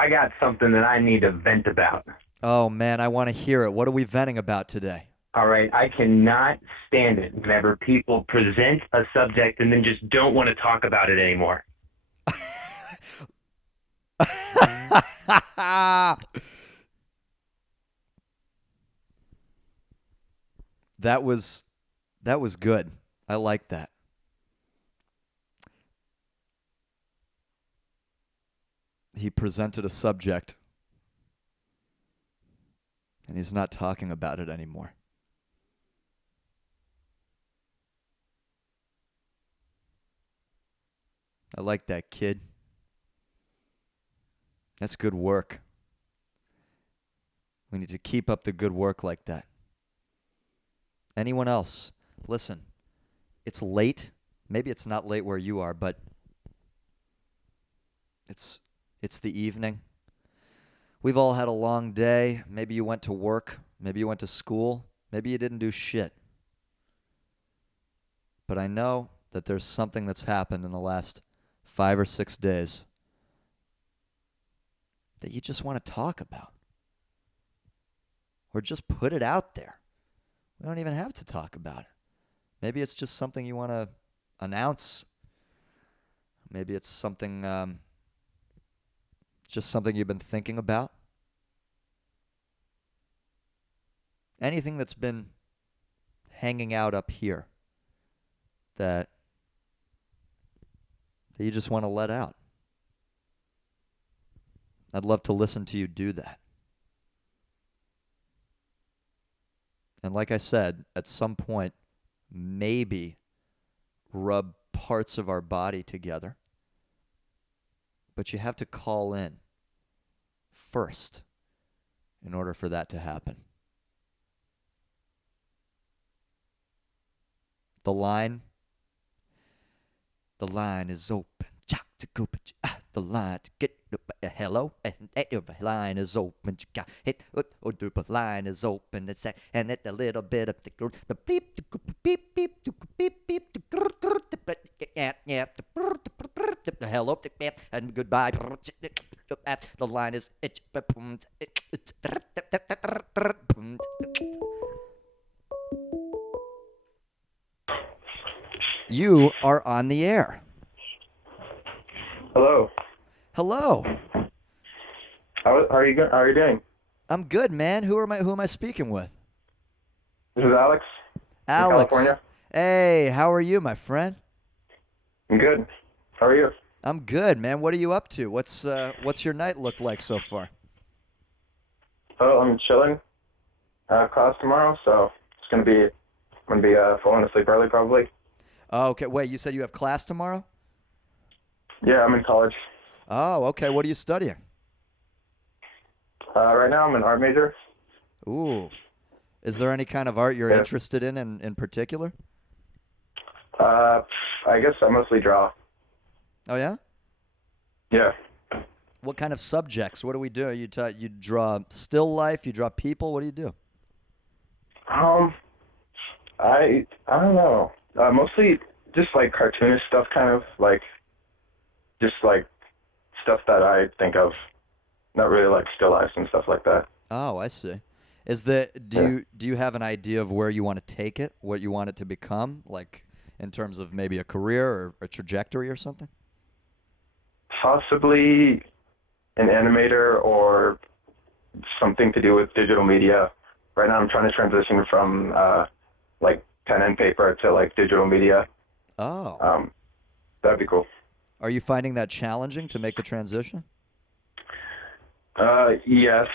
I got something that I need to vent about. Oh man, I want to hear it. What are we venting about today? All right, I cannot stand it whenever people present a subject and then just don't want to talk about it anymore. that was that was good. I like that. He presented a subject and he's not talking about it anymore. I like that, kid. That's good work. We need to keep up the good work like that. Anyone else? Listen, it's late. Maybe it's not late where you are, but it's it's the evening. We've all had a long day. Maybe you went to work, maybe you went to school, maybe you didn't do shit. But I know that there's something that's happened in the last 5 or 6 days that you just want to talk about or just put it out there. We don't even have to talk about it. Maybe it's just something you want to announce. Maybe it's something, just something you've been thinking about. Anything that's been hanging out up here that you just want to let out. I'd love to listen to you do that. And like I said, at some point, maybe rub parts of our body together. But you have to call in first in order for that to happen. The line is open. The line to get hello, and the line is open. You got it. The line is open. It's and it a little bit of the beep, beep, beep, beep, beep, hello, and goodbye. The line is you are on the air. Hello. Hello. How are you? How are you doing? I'm good, man. Who am I speaking with? This is Alex from Alex. California. Hey, how are you, my friend? I'm good. How are you? I'm good, man. What are you up to? What's your night looked like so far? Oh, I'm chilling. I have class tomorrow, so I'm gonna be falling asleep early probably. Oh, okay. Wait, you said you have class tomorrow? Yeah, I'm in college. Oh, okay. What are you studying? Right now I'm an art major. Ooh. Is there any kind of art you're Yeah. interested in particular? Uh, I guess I mostly draw. Oh yeah? Yeah. What kind of subjects? What do we do? You draw still life, you draw people, what do you do? Um, I don't know. Mostly just like cartoonish stuff, kind of like just like stuff that I think of. Not really like still lifes and stuff like that. Oh, I see. Is the Yeah. do you have an idea of where you want to take it? What you want it to become? Like in terms of maybe a career or a trajectory or something? Possibly an animator or something to do with digital media. Right now I'm trying to transition from like pen and paper to like digital media. Oh. Um, that'd be cool. Are you finding that challenging to make the transition? Yes,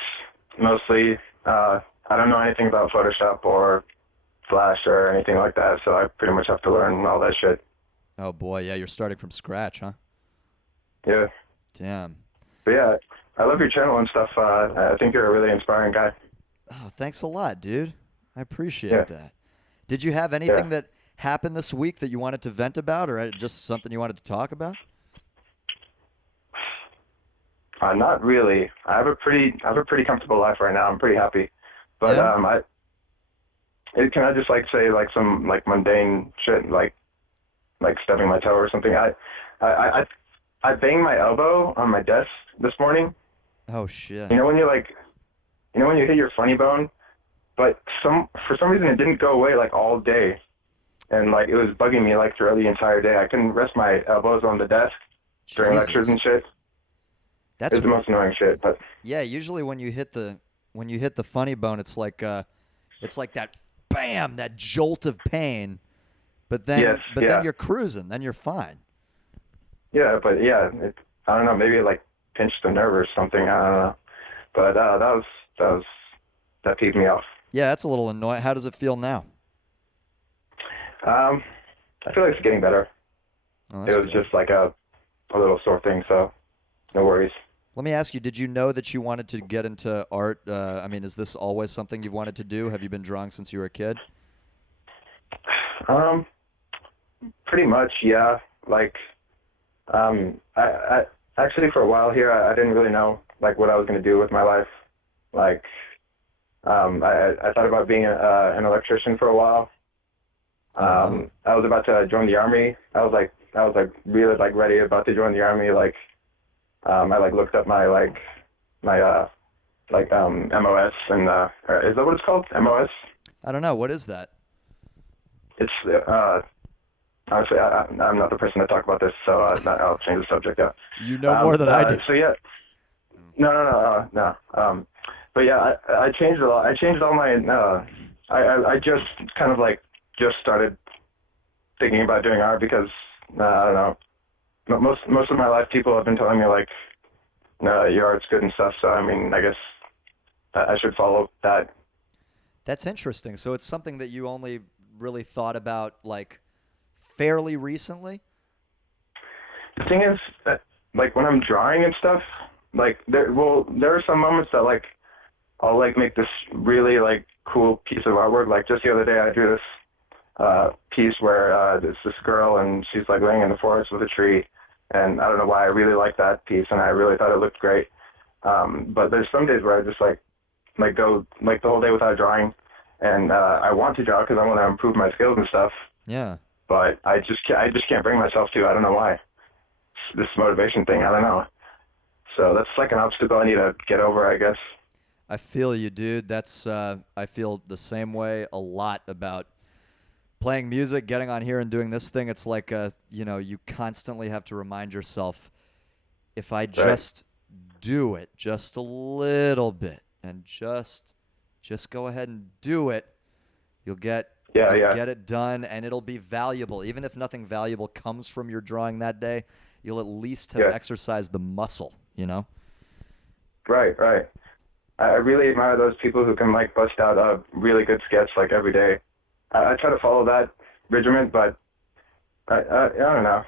mostly. I don't know anything about Photoshop or Flash or anything like that, so I pretty much have to learn all that shit. Oh boy, yeah, you're starting from scratch, huh? Yeah. Damn. But yeah, I love your channel and stuff. I think you're a really inspiring guy. Oh, thanks a lot, dude. I appreciate Yeah. that. Did you have Yeah. anything that happened this week that you wanted to vent about or just something you wanted to talk about? Not really. I have a pretty comfortable life right now. I'm pretty happy. But Yeah? can I just like say like some like mundane shit like stubbing my toe or something? I I I banged my elbow on my desk this morning, Oh shit. You know when you like, you know when you hit your funny bone, but for some reason it didn't go away like all day, and like it was bugging me like throughout the entire day. I couldn't rest my elbows on the desk during lectures Jesus. and shit. It That's was the most annoying shit. But yeah, usually when you hit the funny bone, it's like that bam, that jolt of pain, yes, but then yeah, you're cruising, then you're fine. yeah, but yeah, I don't know. Maybe it like pinched the nerve or something. I don't know. But that was that peeved me off. Yeah, that's a little annoying. How does it feel now? Um, I feel like it's getting better. Oh, It that's was good. just like a little sore thing, so no worries. Let me ask you, did you know that you wanted to get into art? I mean, is this always something you've wanted to do? Have you been drawing since you were a kid? Um, Pretty much, yeah. Like, I actually for a while here, I didn't really know like what I was gonna do with my life. Like, I thought about being an electrician for a while. Oh wow. I was about to join the army. I was like really like ready about to join the army. Like, I like looked up my my MOS and is that what it's called? MOS? I don't know. What is that? It's honestly, I'm not the person to talk about this, so I'll change the subject. Yeah. You know more than I do. So yeah, no. But yeah, I changed a lot. I changed all my. I just kind of like just started thinking about doing art because I don't know. Most of my life, people have been telling me like, no, your art's good and stuff. So I mean, I guess I should follow that. That's interesting. So it's something that you only really thought about like fairly recently? The thing is, that, like when I'm drawing and stuff, like there are some moments that like I'll like make this really like cool piece of artwork. Like just the other day, I drew this piece where there's this girl and she's like laying in the forest with a tree, and I don't know why I really like that piece and I really thought it looked great. But there's some days where I just like go like the whole day without drawing, and I want to draw because I want to improve my skills and stuff, Yeah. but I just can't bring myself to. I don't know why. This motivation thing, I don't know. So that's like an obstacle I need to get over, I guess. I feel you, dude. That's I feel the same way a lot about playing music, getting on here and doing this thing. It's like you constantly have to remind yourself if I Right. just do it just a little bit and just go ahead and do it, you'll get Yeah, you'll yeah, get it done and it'll be valuable. Even if nothing valuable comes from your drawing that day, you'll at least have yeah. exercised the muscle, you know? Right, right. I really admire those people who can like bust out a really good sketch like every day. I try to follow that regiment, but I don't know.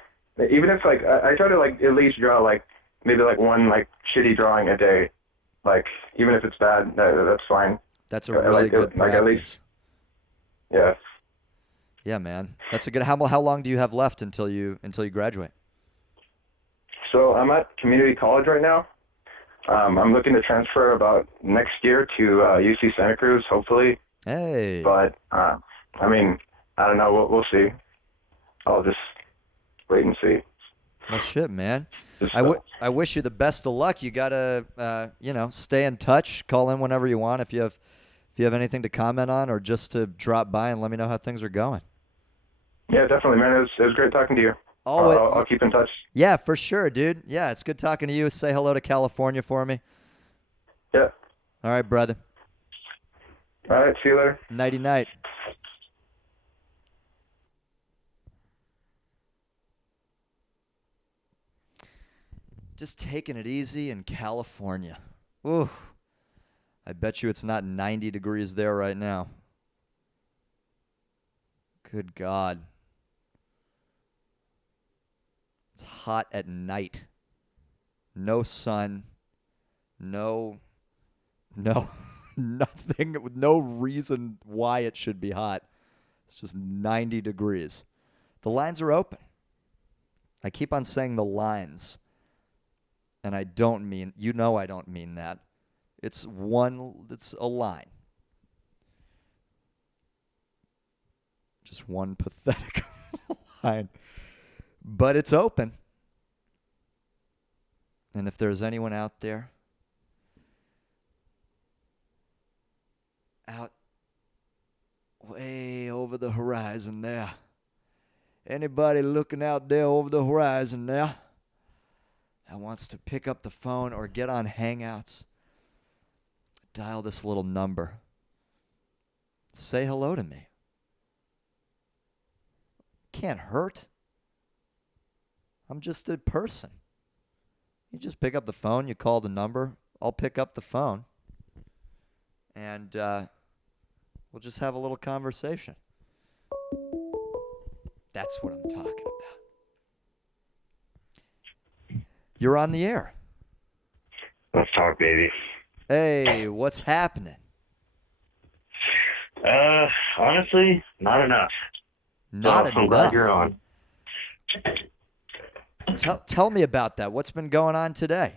Even if like I try to like at least draw like maybe like one like shitty drawing a day. Like even if it's bad, that's fine. That's a I really like good it, like at least practice. yeah. Yeah, man. That's a good how long do you have left until you graduate? So I'm at community college right now. I'm looking to transfer about next year to UC Santa Cruz, hopefully. Hey. But I mean, I don't know. We'll see. I'll just wait and see. Well, shit, man. Just I wish you the best of luck. You gotta stay in touch. Call in whenever you want if you have anything to comment on or just to drop by and let me know how things are going. yeah, definitely, man. It was great talking to you. Oh, I'll keep in touch. yeah, for sure, dude. Yeah, it's good talking to you. Say hello to California for me. Yeah. All right, brother. All right. See you later. Nighty night. Just taking it easy in California. Ooh, I bet you it's not 90 degrees there right now. Good God. It's hot at night. No sun. No, no, nothing. No reason why it should be hot. It's just 90 degrees. The lines are open. I keep on saying the lines, and I don't mean, I don't mean that. It's a line. Just one pathetic line. But it's open. And if there's anyone out there out way over the horizon there. Anybody looking out there over the horizon there that wants to pick up the phone or get on Hangouts, dial this little number. Say hello to me. Can't hurt. I'm just a person. You just pick up the phone, you call the number, I'll pick up the phone, and we'll just have a little conversation. That's what I'm talking about. You're on the air. Let's talk, baby. Hey, what's happening? Honestly, not enough. Not so enough. I'm glad you're on. Tell me about that. What's been going on today?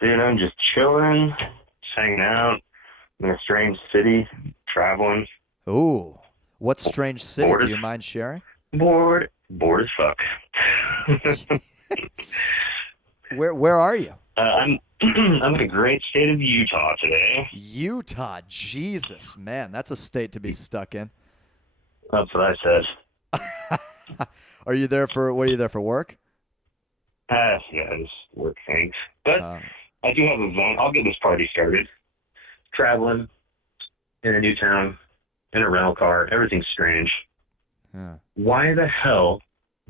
Dude, I'm just chilling, just hanging out in a strange city, traveling. Ooh, what strange city? Bored Do as- you mind sharing? Bored as fuck. Where are you? I'm in the great state of Utah today. Utah. Jesus, man, that's a state to be stuck in. That's what I said. Are you there for work? Yeah, just work things. But I do have a van. I'll get this party started. Traveling in a new town, in a rental car. Everything's strange. Yeah. Why the hell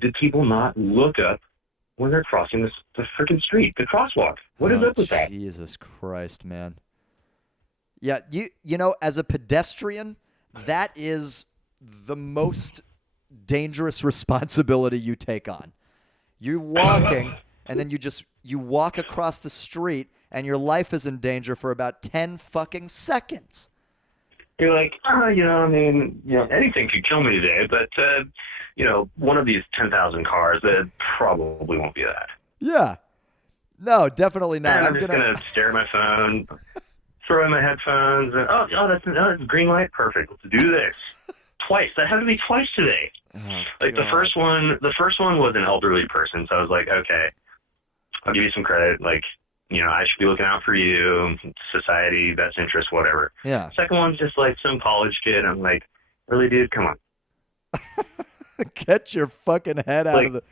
do people not look up when they're crossing the freaking street, the crosswalk? What is up with that? Jesus Christ, man. Yeah, you know, as a pedestrian, that is the most dangerous responsibility you take on. You're walking, and then you walk across the street, and your life is in danger for about 10 fucking seconds. You're like, anything could kill me today, but, one of these 10,000 cars, that probably won't be that. Yeah. No, definitely not. And I'm just going to stare at my phone, throw in my headphones, and, that's a green light? Perfect. Let's do this. Twice. That had to be twice today. Oh, like God. the first one was an elderly person, so I was like, okay, I'll give you some credit. Like, I should be looking out for you, society, best interest, whatever. Yeah. Second one's just like some college kid. I'm like, really, dude? Come on. Get your fucking head out of the.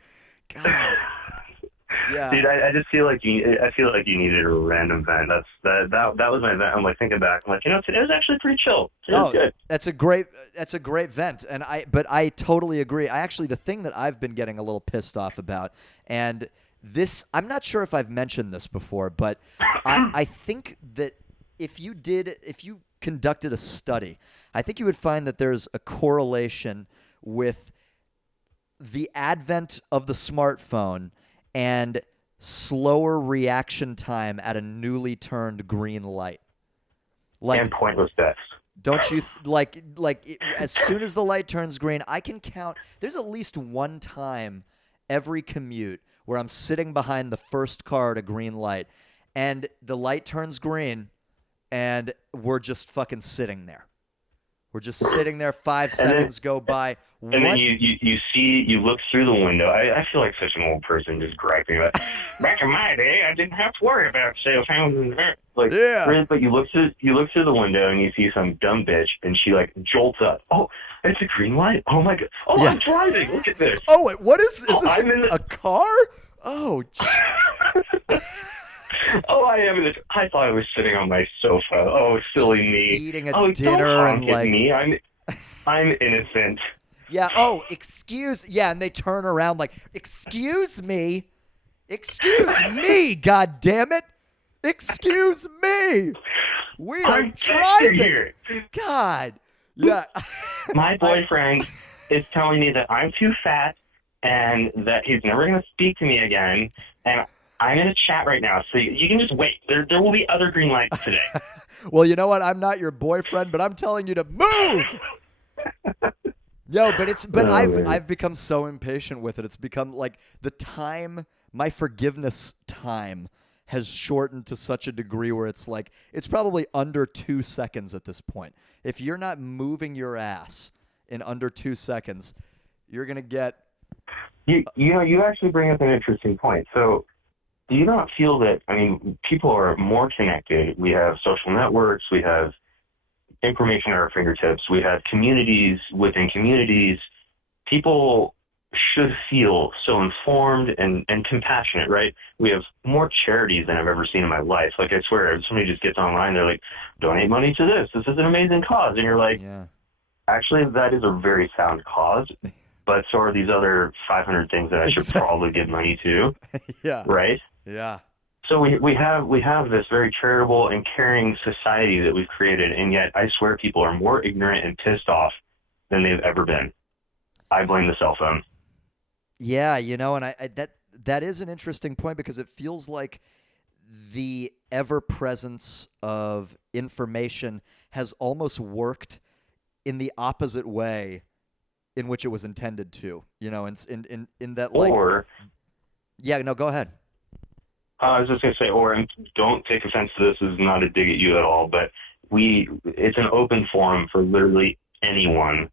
God. Yeah. Dude, I just feel like you needed a random vent. That was my vent. I'm like thinking back. I'm like, today was actually pretty chill. It was good. That's a great vent, but I totally agree. The thing that I've been getting a little pissed off about, and this, I'm not sure if I've mentioned this before, but I think that if you conducted a study, I think you would find that there's a correlation with the advent of the smartphone and slower reaction time at a newly turned green light. And pointless deaths. Don't you as soon as the light turns green, I can count. There's at least one time every commute where I'm sitting behind the first car at a green light, and the light turns green, and we're just fucking sitting there. We're just sitting there. 5 seconds go by. And then you look through the window. I feel like such an old person just griping about, back in my day, I didn't have to worry about cell phones. Like, yeah. Really, but you look through the window and you see some dumb bitch, and she like jolts up. Oh, it's a green light. Oh my god. Oh, yeah. I'm driving. Look at this. Oh, wait, what is this? A car? Oh. Oh, I am in this. I thought I was sitting on my sofa. Oh, silly just me. Eating a dinner don't honk and at me. I'm innocent. Yeah. Oh, excuse. Yeah, and they turn around like, excuse me, God damn it, excuse me. We are driving here. God. Yeah. My boyfriend is telling me that I'm too fat and that he's never going to speak to me again. And I'm in a chat right now, so you can just wait. There will be other green lights today. Well, you know what? I'm not your boyfriend, but I'm telling you to move. Yo, but I've become so impatient with it. It's become like my forgiveness time has shortened to such a degree where it's like it's probably under 2 seconds at this point. If you're not moving your ass in under 2 seconds, you're gonna get. You actually bring up an interesting point. So, do you not feel that? I mean, people are more connected. We have social networks. We have information at our fingertips. We have communities within communities. People should feel so informed and compassionate, right? We have more charities than I've ever seen in my life. Like, I swear, if somebody just gets online, they're like, donate money to this. This is an amazing cause. And you're like, Yeah. actually, that is a very sound cause, but so are these other 500 things that I should probably give money to, Yeah. right? Yeah. So we have this very charitable and caring society that we've created, and yet I swear people are more ignorant and pissed off than they've ever been. I blame the cell phone. Yeah, and I that is an interesting point because it feels like the ever presence of information has almost worked in the opposite way in which it was intended to. In that, like, Or, yeah, no, go ahead. I was just going to say, and don't take offense to this, this is not a dig at you at all, but it's an open forum for literally anyone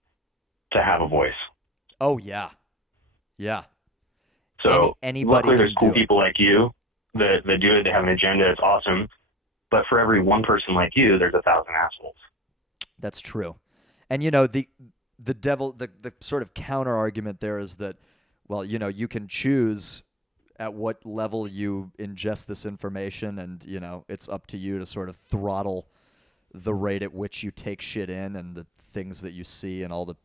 to have a voice. Oh, yeah. Yeah. So Anybody luckily there's can cool do it. people like you that do it, they have an agenda, it's awesome. But for every one person like you, there's 1,000 assholes. That's true. And the sort of counter argument there is that, well, you can choose at what level you ingest this information, and it's up to you to sort of throttle the rate at which you take shit in and the things that you see and all the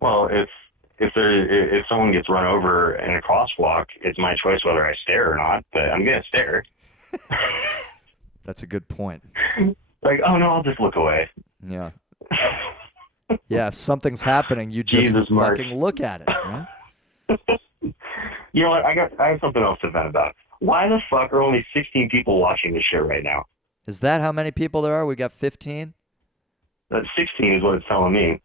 Well, if someone gets run over in a crosswalk, it's my choice whether I stare or not, but I'm going to stare. That's a good point. Like, oh no, I'll just look away. Yeah. Yeah, if something's happening, you just Jesus, Marc. fucking look at it, right? You know what? I have something else to vent about. Why the fuck are only 16 people watching this shit right now? Is that how many people there are? We got 15? That 16 is what it's telling me.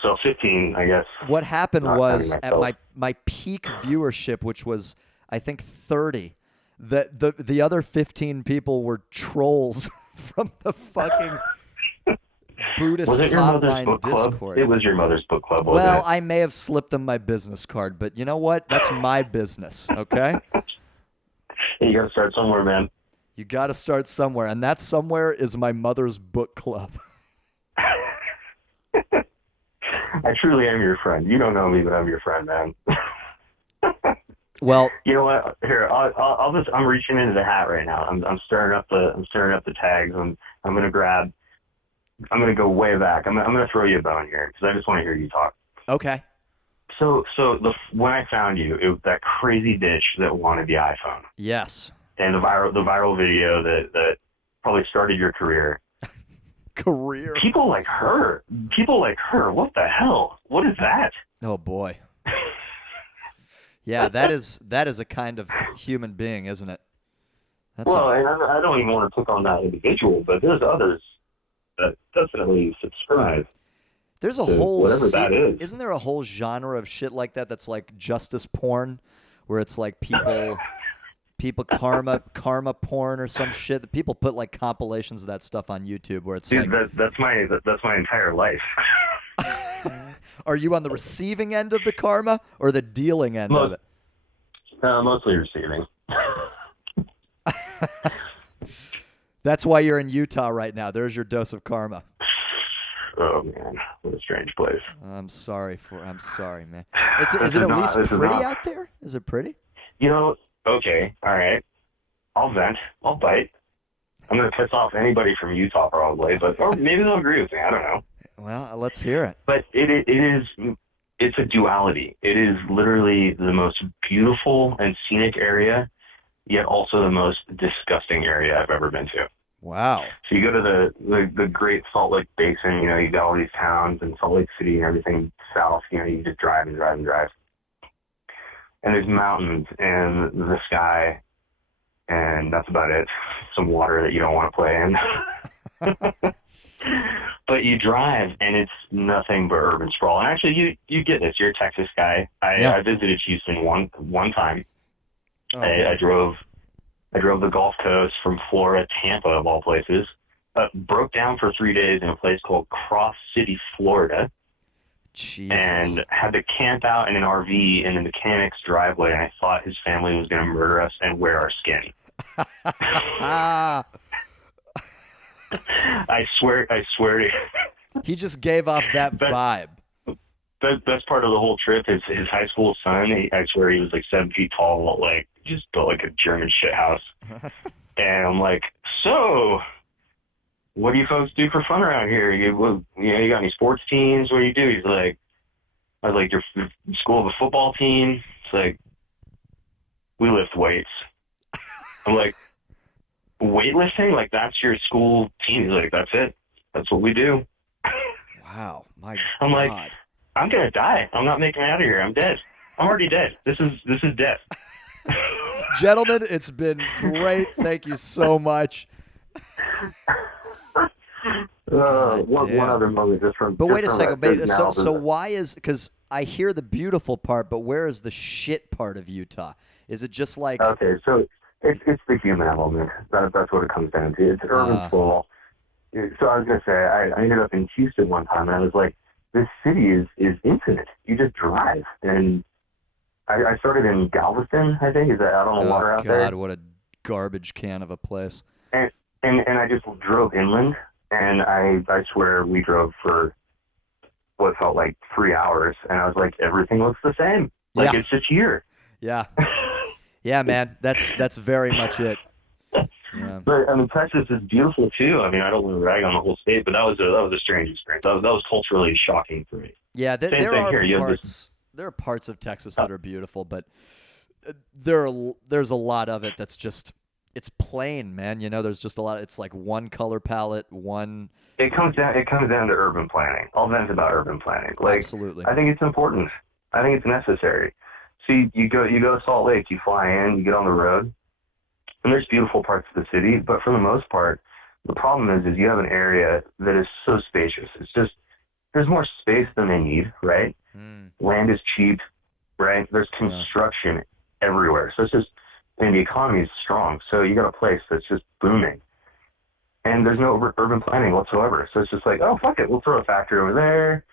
So 15, I guess. What happened was at myself. my peak viewership, which was I think 30, the other 15 people were trolls from the fucking Buddhist Was it your mother's hotline book club? Discord. It was your mother's book club, wasn't Well, it? I may have slipped them my business card, but you know what? That's my business, okay? You got to start somewhere, man. You got to start somewhere, and that somewhere is my mother's book club. I truly am your friend. You don't know me, but I'm your friend, man. Well, you know what? Here, I'm reaching into the hat right now. I'm stirring up the tags. I'm gonna go way back. I'm gonna throw you a bone here because I just want to hear you talk. Okay. So when I found you, it was that crazy bitch that wanted the iPhone. Yes. And the viral video that probably started your career. People like her. What the hell? What is that? Oh boy. Yeah, that is a kind of human being, isn't it? And I don't even want to pick on that individual, but there's others that definitely subscribe. There's a whole whatever that is. Isn't there a whole genre of shit like that that's like justice porn, where it's like people karma porn or some shit? People put like compilations of that stuff on YouTube where it's Dude, like that's my entire life. Are you on the receiving end of the karma or the dealing end of it? Mostly receiving. That's why you're in Utah right now. There's your dose of karma. Oh man, what a strange place. I'm sorry, man. Is it at least pretty out there? Is it pretty? Okay, all right. I'll vent. I'll bite. I'm going to piss off anybody from Utah probably, or maybe they'll agree with me. I don't know. Well, let's hear it. But it's a duality. It is literally the most beautiful and scenic area, yet also the most disgusting area I've ever been to. Wow. So you go to the Great Salt Lake Basin, you got all these towns and Salt Lake City and everything south, you just drive and drive and drive. And there's mountains and the sky, and that's about it. Some water that you don't want to play in. But you drive, and it's nothing but urban sprawl. And actually, you get this. You're a Texas guy. I visited Houston one time. Oh, I drove the Gulf Coast from Florida, Tampa of all places. Broke down for 3 days in a place called Cross City, Florida. Jesus. And had to camp out in an RV in the mechanic's driveway, and I thought his family was going to murder us and wear our skin. I swear to you. He just gave off that vibe. That's part of the whole trip. His high school son. I swear he was like 7 feet tall, like just built like a German shit house. And I'm like, so, what do you folks do for fun around here? You got any sports teams? What do you do? He's like, I was like, your school have a football team? It's like, we lift weights. I'm like, weightlifting? Like that's your school team? He's like, that's it. That's what we do. Wow, my I'm God. like, I'm gonna die. I'm not making it out of here. I'm dead. I'm already dead. This is death. Gentlemen, it's been great. Thank you so much. One other moment just from. But just wait a from second. that So why is, because I hear the beautiful part, but where is the shit part of Utah? Is it just like? Okay, so it's the human element. That's what it comes down to. It's urban sprawl. So I was gonna say I ended up in Houston one time, and I was like, this city is infinite. You just drive, and I started in Galveston, I think, is that out on the water out there. Oh God, what a garbage can of a place. And I just drove inland, and I swear we drove for what felt like 3 hours, and I was like, everything looks the same. Like it's just here. Yeah. Yeah, man. That's very much it. Yeah. But I mean, Texas is beautiful too. I mean, I don't want to rag on the whole state, but that was a strange experience. That was culturally shocking for me. Yeah, there are parts of Texas that are beautiful, but there's a lot of it that's just, it's plain, man. You know, there's just a lot. It's like one color palette, one. It comes down to urban planning. All of it's about urban planning. Like, absolutely. I think it's important. I think it's necessary. See, you go to Salt Lake, you fly in, you get on the road, and there's beautiful parts of the city, but for the most part, the problem is you have an area that is so spacious. It's just, there's more space than they need, right? Land is cheap, right? There's construction everywhere. So it's just, and the economy is strong. So you got a place that's just booming. And there's no urban planning whatsoever. So it's just like, oh, fuck it. We'll throw a factory over there,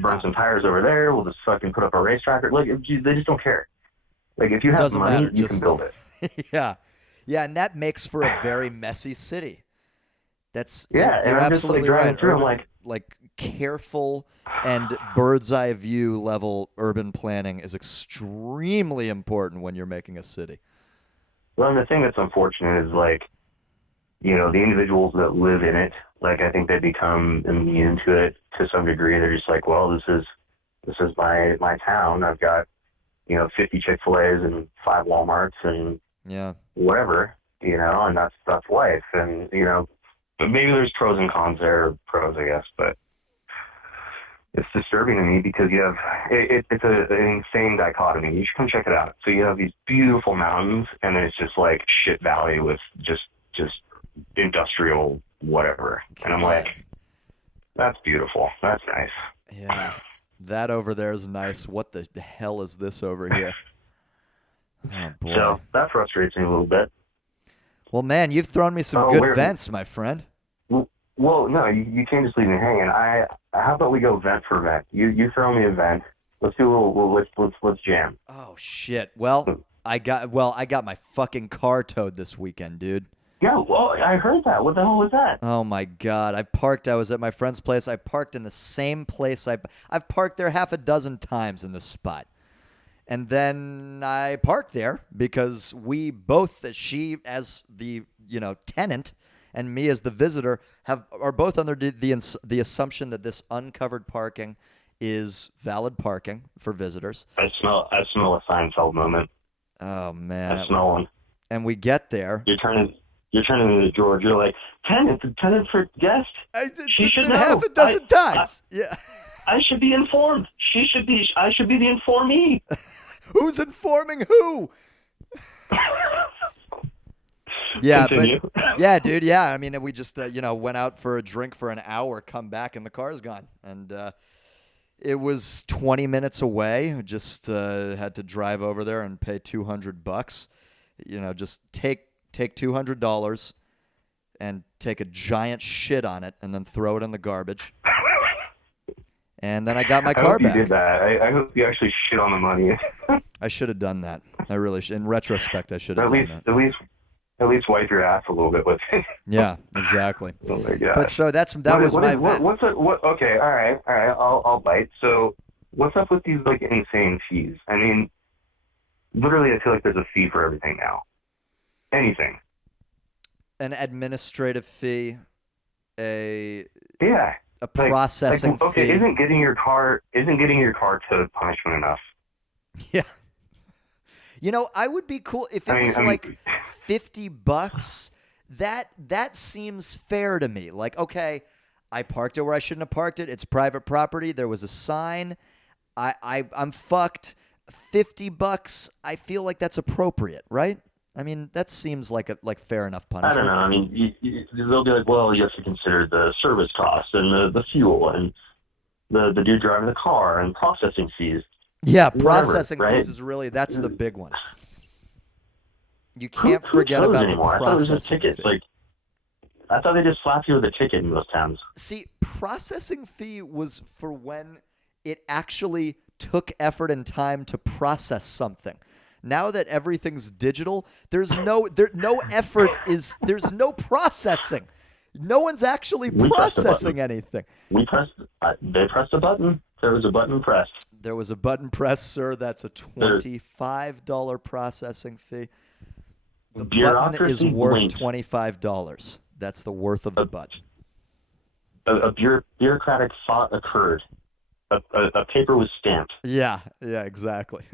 burn some tires over there. We'll just fucking put up a racetrack. Like, they just don't care. Like, if you have money, you can build it. Yeah. Yeah, and that makes for a very messy city. That's you're absolutely right. Through, I'm like careful and bird's eye view level urban planning is extremely important when you're making a city. Well, and the thing that's unfortunate is, like, you know, the individuals that live in it, like, I think they become immune to it to some degree. They're just like, well, this is my town. I've got, 50 Chick-fil-A's and 5 Walmarts and whatever, and that's life. And, but maybe there's pros and cons there, pros, I guess, but it's disturbing to me because you have, it's an insane dichotomy. You should come check it out. So you have these beautiful mountains, and then it's just like shit valley with just industrial whatever. And I'm like, that's beautiful. That's nice. Yeah. That over there is nice. What the hell is this over here? Oh, boy. So that frustrates me a little bit. Well, man, you've thrown me some good vents, my friend. Well, no, you can't just leave me hanging. How about we go vent for vent? You throw me a vent. Let's do a little. Let's jam. Oh shit. Well, I got my fucking car towed this weekend, dude. Yeah, well, I heard that. What the hell was that? Oh my God. I was at my friend's place. I parked in the same place. I've parked there half a dozen times in this spot. And then I parked there because we both, she as the, tenant and me as the visitor are both under the assumption that this uncovered parking is valid parking for visitors. I smell a Seinfeld moment. Oh man. I smell one. And we get there. You're turning to George. You're like, tenant for guest. She should know. Half a dozen times. I should be informed. I should be the informee. Who's informing who? Yeah, Continue. But yeah, dude. Yeah, I mean, we just went out for a drink for an hour, come back, and the car's gone. And it was 20 minutes away. Just had to drive over there and pay $200. Just take $200 and take a giant shit on it and then throw it in the garbage. And then I got my car back. I hope you did that. I hope you actually shit on the money. I should have done that. I really should. In retrospect, I should have done that. at least wipe your ass a little bit with it. Yeah, exactly. Oh my god. But so that was my vent. Okay, all right, I'll bite. So what's up with these like insane fees? I mean, literally, I feel like there's a fee for everything now. Anything. An administrative fee, a processing okay, fee. Isn't getting your car towed punishment enough? Yeah. You know, I would be cool if it was like $50. That seems fair to me. Like, okay, I parked it where I shouldn't have parked it. It's private property. There was a sign. I'm fucked. $50. I feel like that's appropriate, right? I mean, that seems like fair enough punishment. I don't know. I mean, they'll be like, well, you have to consider the service costs and the fuel and the dude driving the car and processing fees. Yeah, processing whatever, fees is really, that's the big one. You can't forget who about anymore? the processing I thought it was just tickets. fee. Like, I thought they just slapped you with a ticket in most towns. See, processing fee was for when it actually took effort and time to process something. Now that everything's digital, there's no effort, there's no processing. No one's actually processing anything. They pressed a button. There was a button pressed. There was a button pressed, sir. That's a $25 processing fee. The button is worth $25. That's the worth of the button. A bureaucratic thought occurred. A paper was stamped. Yeah, exactly.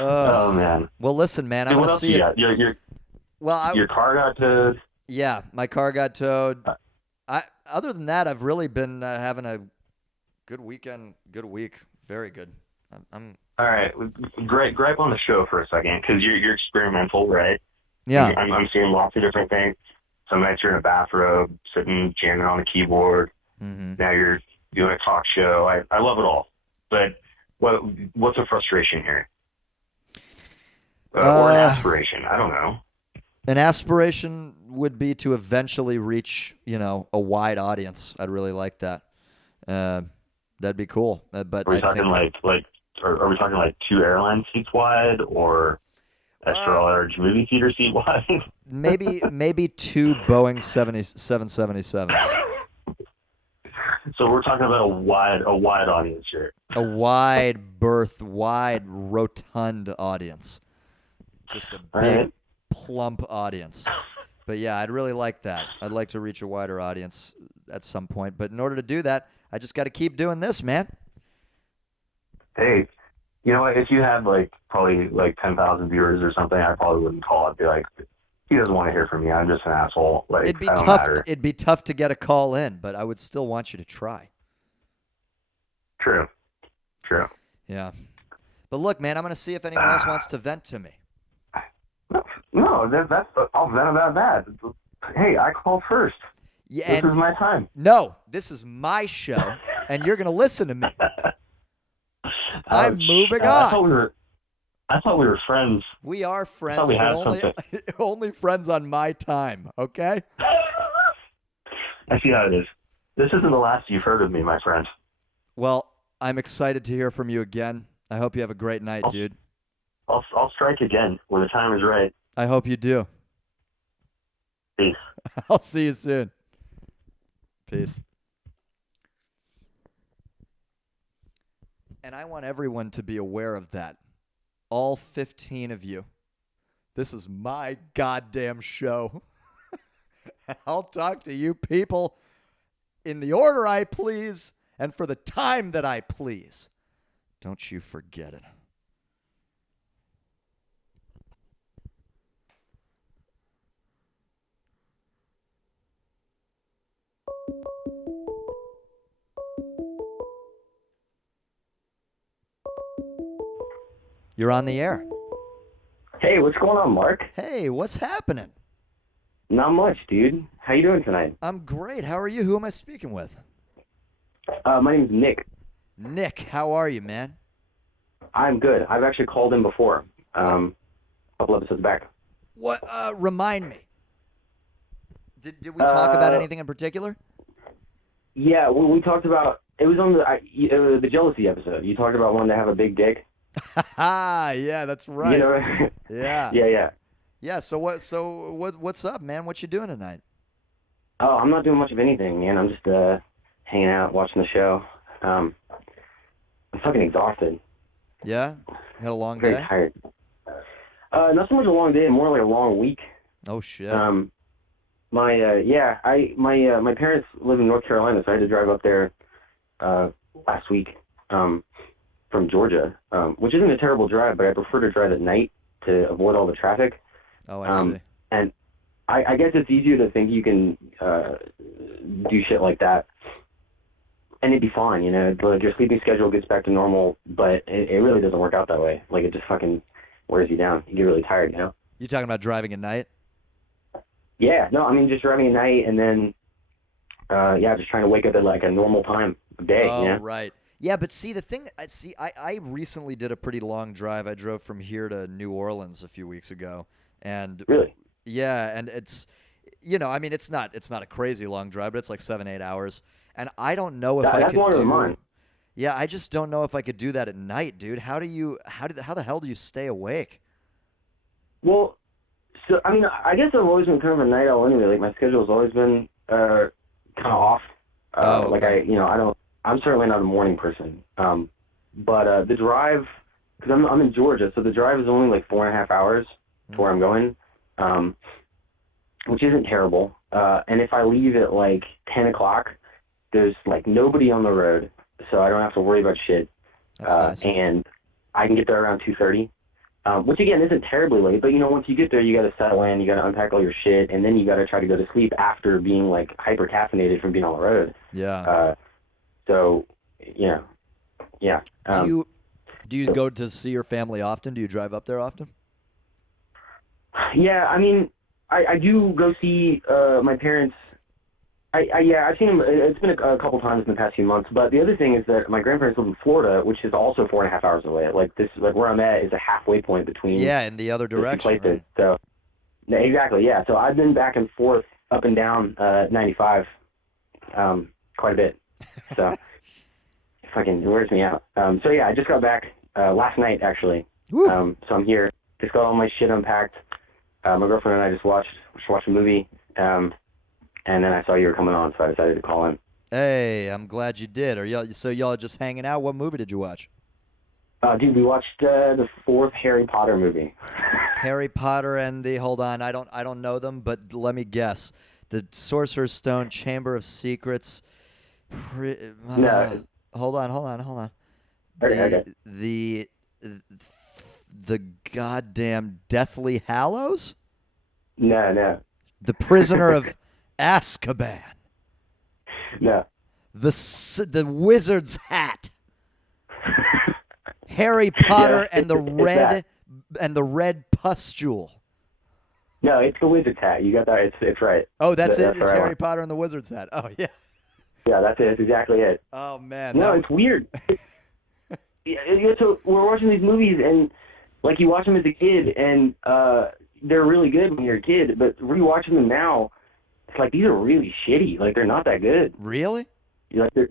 Oh man. Well, listen, man. Dude, I'm gonna see if your car got towed. Yeah, my car got towed. Other than that, I've really been having a good weekend, good week, very good. I'm all right. Gripe on the show for a second, because you're experimental, right? Yeah. I'm seeing lots of different things. Some nights you're in a bathrobe, sitting jamming on the keyboard. Mm-hmm. Now you're doing a talk show. I love it all. But what's a frustration here? Or an aspiration? I don't know. An aspiration would be to eventually reach, a wide audience. I'd really like that. That'd be cool. But are we talking are we talking like 2 airline seats wide, or extra large movie theater seat wide? maybe 2 Boeing 777s. So we're talking about a wide audience here. A wide berth, wide rotund audience. Just a big plump audience. But yeah, I'd really like that. I'd like to reach a wider audience at some point. But in order to do that, I just got to keep doing this, man. Hey, you know what? If you had probably 10,000 viewers or something, I probably wouldn't call. I'd be like, he doesn't want to hear from me. I'm just an asshole. It'd be I don't tough. matter. It'd be tough to get a call in, but I would still want you to try. True. Yeah. But look, man, I'm going to see if anyone else wants to vent to me. No, that's I'll vent about that. Hey, I called first. Yeah, this is my time. No, this is my show, and you're going to listen to me. I'm moving on. I thought we were friends. We are friends, I thought we had but only friends on my time, okay? I see how it is. This isn't the last you've heard of me, my friend. Well, I'm excited to hear from you again. I hope you have a great night, dude. I'll strike again when the time is right. I hope you do. Peace. I'll see you soon. Peace. And I want everyone to be aware of that. All 15 of you. This is my goddamn show. I'll talk to you people in the order I please and for the time that I please. Don't you forget it. You're on the air. Hey, what's going on, Mark? Hey, what's happening? Not much, dude. How you doing tonight? I'm great. How are you? Who am I speaking with? My name's Nick. Nick, how are you, man? I'm good. I've actually called in before, a couple episodes back. What? Remind me. Did we talk about anything in particular? Yeah, we talked about. It was on the jealousy episode. You talked about wanting to have a big dick. Yeah, that's right. You know? Yeah. Yeah. Yeah. What's up, man? What you doing tonight? Oh, I'm not doing much of anything, man. I'm just hanging out, watching the show. I'm fucking exhausted. Yeah. You had a long Very day. tired. Not so much a long day, more like a long week. Oh shit. My parents live in North Carolina, so I had to drive up there last week from Georgia, which isn't a terrible drive, but I prefer to drive at night to avoid all the traffic. Oh, I see. And I guess it's easier to think you can do shit like that, and it'd be fine, you know. Like your sleeping schedule gets back to normal, but it really doesn't work out that way. Like it just fucking wears you down. You get really tired, you know. You talking about driving at night? Yeah, no, I mean just driving at night and then, just trying to wake up at like a normal time of day. Oh, you know? right. Yeah, but see, the thing, I recently did a pretty long drive. I drove from here to New Orleans a few weeks ago, and Really? yeah, and it's, I mean, it's not a crazy long drive, but it's like 7-8 hours, and I don't know if I That's could longer do. than mine. Yeah, I just don't know if I could do that at night, dude. How the hell do you stay awake? Well, so I mean, I guess I've always been kind of a night owl anyway. Like my schedule's always been kind of off. Like I'm certainly not a morning person. But the drive, because I'm in Georgia, so the drive is only like 4.5 hours to where I'm going, which isn't terrible. And if I leave at like 10 o'clock, there's like nobody on the road, so I don't have to worry about shit. That's nice. And I can get there around 2:30. Which again isn't terribly late, but once you get there, you got to settle in, you got to unpack all your shit, and then you got to try to go to sleep after being like hyper caffeinated from being on the road. Yeah. So, yeah. Do you go to see your family often? Do you drive up there often? Yeah, I mean, I do go see my parents. I've seen them. It's been a couple times in the past few months. But the other thing is that my grandparents live in Florida, which is also 4.5 hours away. Like where I'm at is a halfway point between. Yeah, in the other direction. Places. Right? So, exactly. Yeah. So I've been back and forth, up and down 95, quite a bit. So, it wears me out. So yeah, I just got back last night actually. So I'm here. Just got all my shit unpacked. My girlfriend and I just watched a movie. And then I saw you were coming on, so I decided to call in. Hey, I'm glad you did. Y'all just hanging out? What movie did you watch? Dude, we watched the 4th Harry Potter movie. Harry Potter and hold on, I don't know them, but let me guess. The Sorcerer's Stone, Chamber of Secrets. No. Hold on. Okay. The goddamn Deathly Hallows? No. The Prisoner of Azkaban. No. The Wizard's Hat. Harry Potter and the red pustule. No, it's the Wizard's Hat. You got that. It's right. Oh, that's it. It's right Harry one. Potter and the Wizard's Hat. Oh yeah. Yeah, that's it. That's exactly it. Oh man. No, it's weird. So we're watching these movies, and like you watch them as a kid, and they're really good when you're a kid, but rewatching them now, it's like these are really shitty. Like they're not that good. Really? Like they're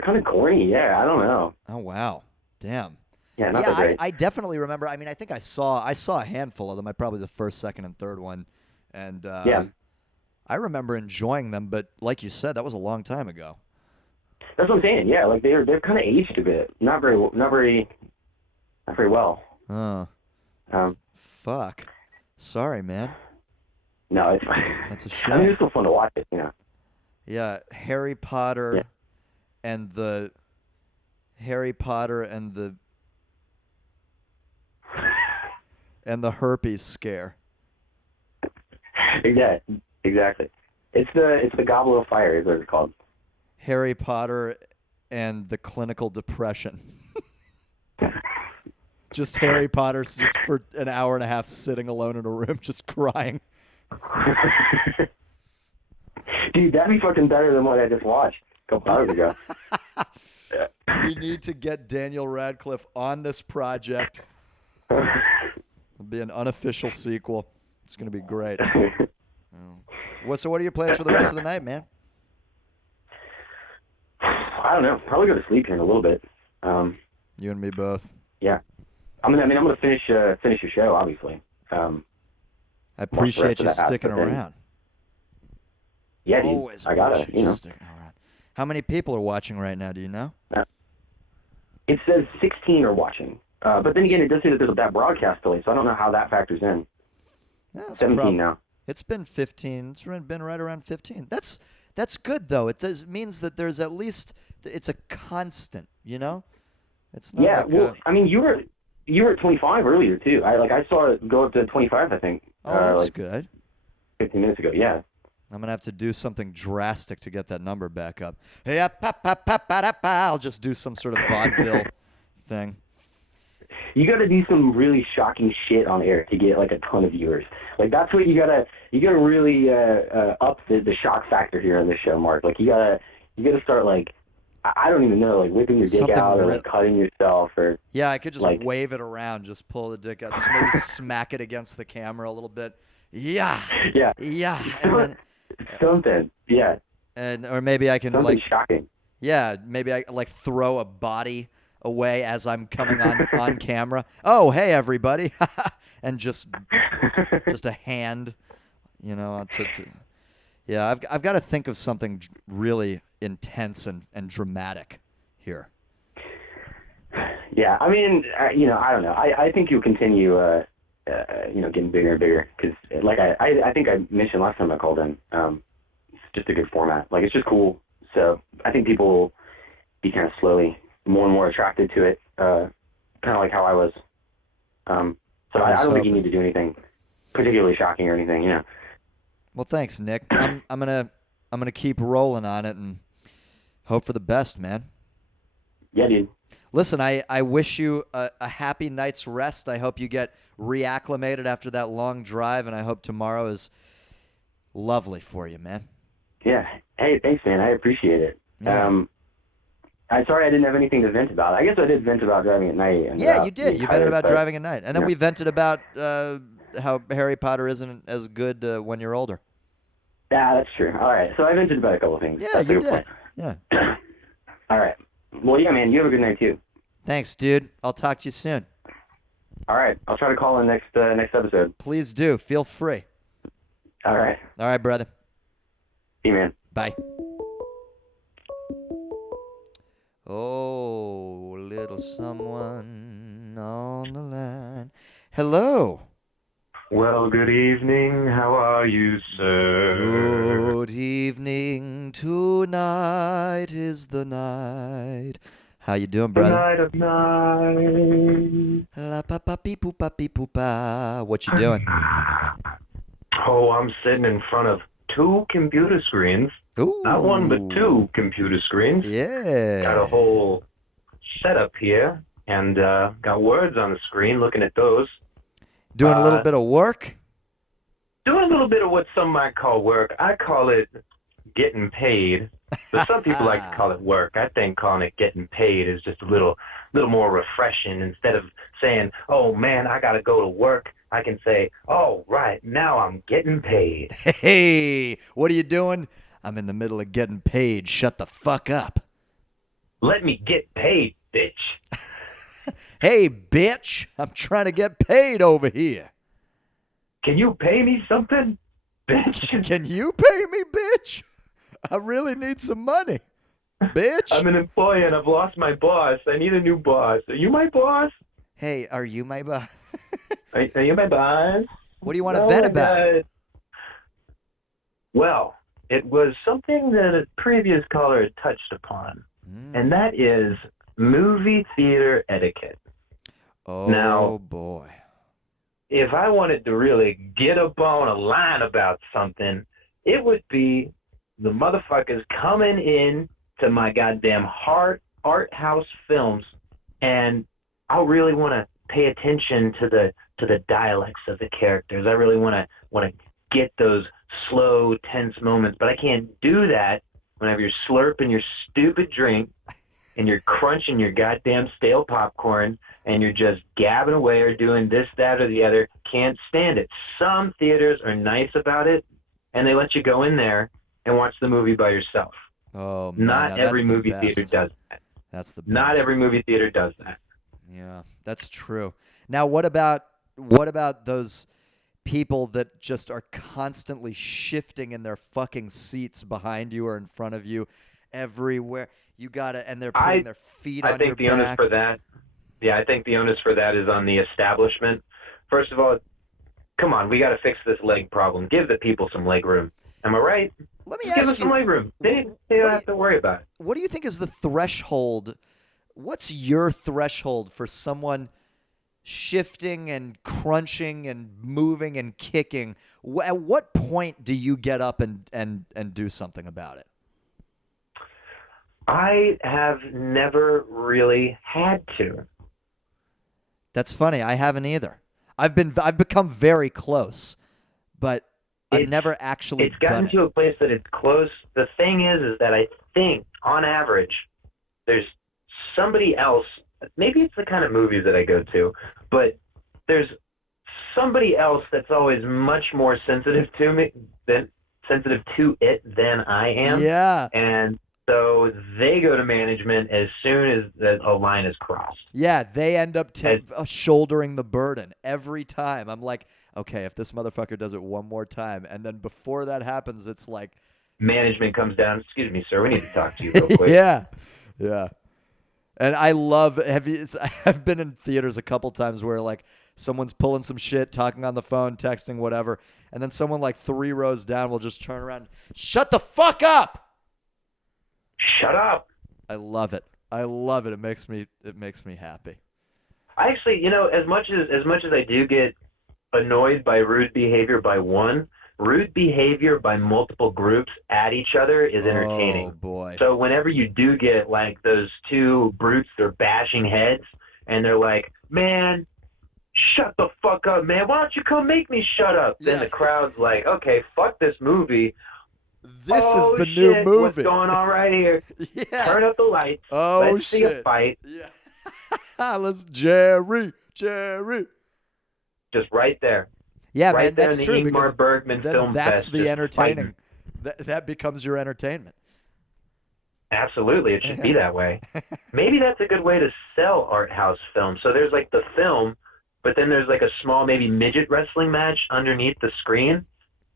kind of corny. Yeah, I don't know. Oh wow. Damn. Yeah, not that great. I definitely remember. I mean, I think I saw a handful of them. Probably the first, second, and third one, and I remember enjoying them. But like you said, that was a long time ago. That's what I'm saying. Yeah, like they're kind of aged a bit. Not very well. Fuck. Sorry, man. No, it's fine. That's a shame. I mean, it's still fun to watch it. Yeah, Harry Potter, and the herpes scare. Exactly. It's the Goblet of Fire is what it's called. Harry Potter and the clinical depression. Just Harry Potter's just for an hour and a half sitting alone in a room just crying. Dude, that'd be fucking better than what I just watched a couple hours ago. We need to get Daniel Radcliffe on this project. It'll be an unofficial sequel. It's going to be great. So what are your plans for the rest of the night, man? I don't know. Probably go to sleep here in a little bit. You and me both. Yeah. I'm gonna finish your show, obviously. I watch the rest appreciate of you that. sticking But then- around. Yeah, dude. Always I gotta, appreciate you sticking around. How many people are watching right now? Do you know? It says 16 are watching. But then again, it does say that there's that broadcast delay, so I don't know how that factors in. Yeah, it's 17 now. It's been 15. It's been right around 15. That's good though. It means that there's at least it's a constant. You know, it's not Yeah, like well, I mean, you were at 25 earlier too. I saw it go up to 25. I think. oh, that's like good. 15 minutes ago. Yeah. I'm gonna have to do something drastic to get that number back up. Hey, I'll just do some sort of vaudeville thing. You got to do some really shocking shit on air to get like a ton of viewers. Like that's what you gotta really up the shock factor here on this show, Mark. Like you gotta start like I don't even know, like whipping your dick Something out or like cutting yourself or Yeah, I could just like, wave it around, just pull the dick out, maybe smack it against the camera a little bit. Yeah, yeah, and then, something, yeah, or maybe I can something like shocking. yeah, maybe I like throw a body away as I'm coming on camera. Oh, hey everybody, and just a hand, you know, yeah. I've got to think of something really intense and dramatic here. Yeah, I mean, I don't know. I think you'll continue, getting bigger and bigger because, like I think I mentioned last time I called in, it's just a good format. Like it's just cool. So I think people will be kind of slowly more and more attracted to it, kind of like how I was. So I don't think you need to do anything particularly shocking or anything, you know. Well, thanks, Nick. I'm gonna keep rolling on it and hope for the best, man. Yeah, dude. Listen, I wish you a happy night's rest. I hope you get reacclimated after that long drive, and I hope tomorrow is lovely for you, man. Yeah. Hey, thanks, man. I appreciate it. Yeah. I'm sorry I didn't have anything to vent about. I guess I did vent about driving at night. And Yeah, you did. You vented about but, driving at night. And then we vented about how Harry Potter isn't as good when you're older. Yeah, that's true. All right. So I vented about a couple of things. Yeah, That's a you good did. point. Yeah. All right. Well, yeah, man. You have a good night, too. Thanks, dude. I'll talk to you soon. All right. I'll try to call in next episode. Please do. Feel free. All right. All right, brother. See you, man. Bye. Oh, little someone on the line. Hello. Well, good evening. How are you, sir? Good evening. Tonight is the night. How you doing, The brother? night of night. La pa pa pee poo pa pee poo pa. What you doing? Oh, I'm sitting in front of two computer screens. Ooh. Not one, but two computer screens. Yeah. Got a whole setup here, and got words on the screen, looking at those. Doing a little bit of work? Doing a little bit of what some might call work. I call it getting paid. But some people like to call it work. I think calling it getting paid is just a little more refreshing. Instead of saying, oh, man, I got to go to work, I can say, oh, right, now I'm getting paid. Hey, what are you doing? I'm in the middle of getting paid. Shut the fuck up. Let me get paid, bitch. Hey, bitch, I'm trying to get paid over here. Can you pay me something, bitch? Can you pay me, bitch? I really need some money, bitch. I'm an employee and I've lost my boss. I need a new boss. Are you my boss? Hey, are you my boss? Are you my boss? What do you want to vent about? Well, it was something that a previous caller had touched upon, and that is movie theater etiquette. Oh, now, boy. If I wanted to really get up on a line about something, it would be the motherfuckers coming in to my goddamn art house films, and I really want to pay attention to the dialects of the characters. I really want to get those slow, tense moments, but I can't do that whenever you're slurping your stupid drink and you're crunching your goddamn stale popcorn and you're just gabbing away or doing this, that, or the other. Can't stand it. Some theaters are nice about it, and they let you go in there and watch the movie by yourself. Oh, man, Not every movie theater does that. That's the best. Not every movie theater does that. Yeah, that's true. Now, what about those people that just are constantly shifting in their fucking seats behind you or in front of you everywhere. You gotta, and they're putting their feet on your back. I think the onus for that, I think the onus for that is on the establishment. First of all, come on, we got to fix this leg problem. Give the people some leg room. Am I right? Let me Give ask them you, some leg room. They don't have to worry about it. what do you think is the threshold? What's your threshold for someone shifting and crunching and moving and kicking? At what point do you get up and do something about it? I have never really had to. That's funny. I haven't either. I've become very close, but I've never actually It's gotten done it. to a place that it's close. The thing is that I think, on average, there's somebody else. Maybe it's the kind of movies that I go to, but there's somebody else that's always much more sensitive to it than I am. Yeah. And so they go to management as soon as a line is crossed. Yeah, they end up shouldering the burden every time. I'm like, okay, if this motherfucker does it one more time, and then before that happens, it's like management comes down. Excuse me, sir, we need to talk to you real quick. Yeah. And I love. I've been in theaters a couple times where like someone's pulling some shit, talking on the phone, texting, whatever, and then someone like 3 rows down will just turn around, shut the fuck up. Shut up. I love it. It makes me happy. I actually, as much as I do get annoyed by rude behavior by one, rude behavior by multiple groups at each other is entertaining. Oh boy. So whenever you do get like those two brutes, they're bashing heads and they're like, "Man, shut the fuck up, man. Why don't you come make me shut up?" Yeah. Then the crowd's like, "Okay, fuck this movie. This is the shit, new movie. What's going on right here? Yeah. Turn up the lights. Oh Let's shit. see a fight." Yeah. Let's Jerry. Just right there. Yeah, right man, there that's in the true. Ingmar Because Bergman then Film that's Fest, the just entertaining. fighting. That becomes your entertainment. Absolutely, it should be that way. Maybe that's a good way to sell art house films. So there's like the film, but then there's like a small maybe midget wrestling match underneath the screen,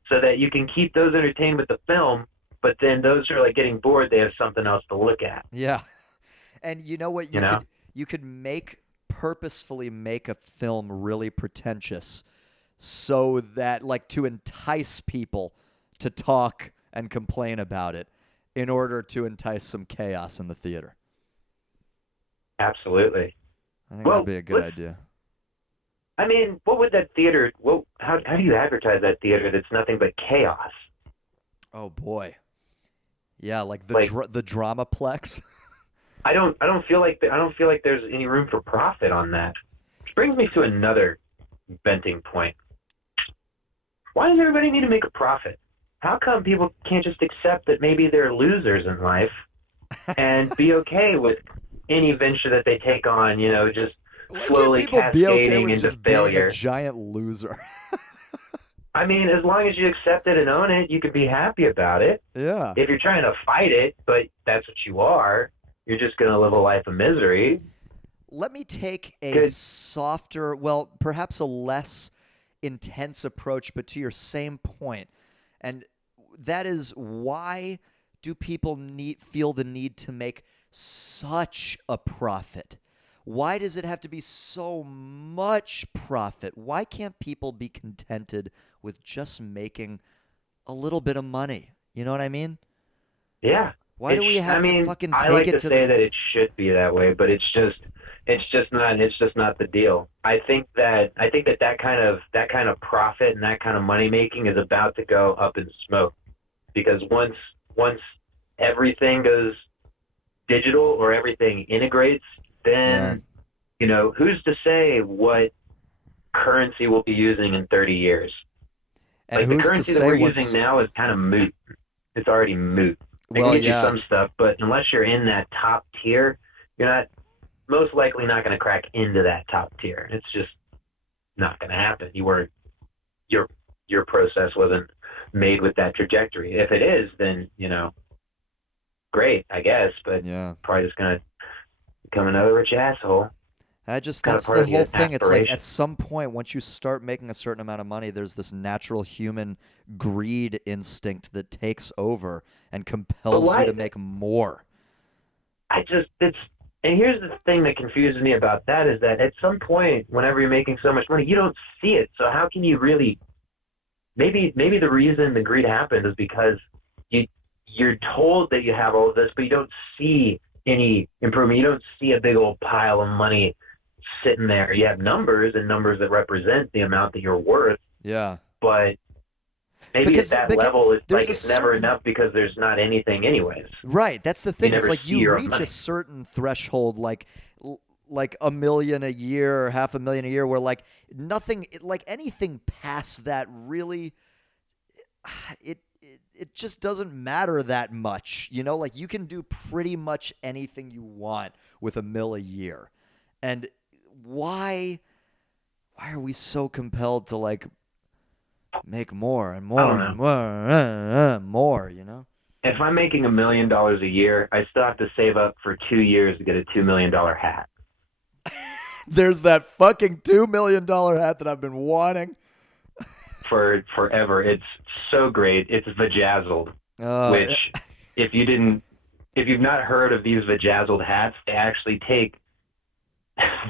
so that you can keep those entertained with the film, but then those who are like getting bored, they have something else to look at. Yeah. And you know what? You could purposefully make a film really pretentious so that like to entice people to talk and complain about it in order to entice some chaos in the theater. Absolutely. I think that'd be a good idea. I mean, what would that theater? How do you advertise that theater that's nothing but chaos? Oh boy. Yeah, like the Dramaplex. I don't feel like there's any room for profit on that. Which brings me to another venting point. Why does everybody need to make a profit? How come people can't just accept that maybe they're losers in life and be okay with any venture that they take on, just slowly cascading into failure? Being a giant loser. I mean, as long as you accept it and own it, you can be happy about it. Yeah. If you're trying to fight it, but that's what you are, you're just going to live a life of misery. Let me take a softer, well, perhaps a less intense approach, but to your same point. And that is, why do people feel the need to make such a profit? Why does it have to be so much profit? Why can't people be contented with just making a little bit of money? You know what I mean? Yeah. Why do we have to fucking take I like it to say that it should be that way, but it's just not the deal. I think that kind of profit and that kind of money making is about to go up in smoke, because once everything goes digital or everything integrates, then who's to say what currency we'll be using in 30 years? And like the currency that we're using now is kind of moot. It's already moot. They can get you some stuff, but unless you're in that top tier, you're not most likely not going to crack into that top tier. It's just not going to happen. Your process wasn't made with that trajectory. If it is, then great, I guess, but probably just going to become another rich asshole. That's the whole thing. It's like at some point, once you start making a certain amount of money, there's this natural human greed instinct that takes over and compels you to make more. And here's the thing that confuses me about that is that at some point, whenever you're making so much money, you don't see it. So how can you really? Maybe the reason the greed happens is because you're told that you have all of this, but you don't see any improvement. You don't see a big old pile of money sitting there. You have numbers and numbers that represent the amount that you're worth. Yeah. But maybe at that level, it's never enough because there's not anything anyways. Right. That's the thing. It's like you reach a certain threshold, like $1 million a year or $500,000 a year, where like nothing, like anything past that really, it just doesn't matter that much. You know, like you can do pretty much anything you want with $1 million a year. And why are we so compelled to like make more and more and more and more, you know? If I'm making $1 million a year, I still have to save up for 2 years to get a $2 million hat. There's that fucking $2 million hat that I've been wanting for forever. It's so great. It's vajazzled, which if you've not heard of these vajazzled hats, they actually take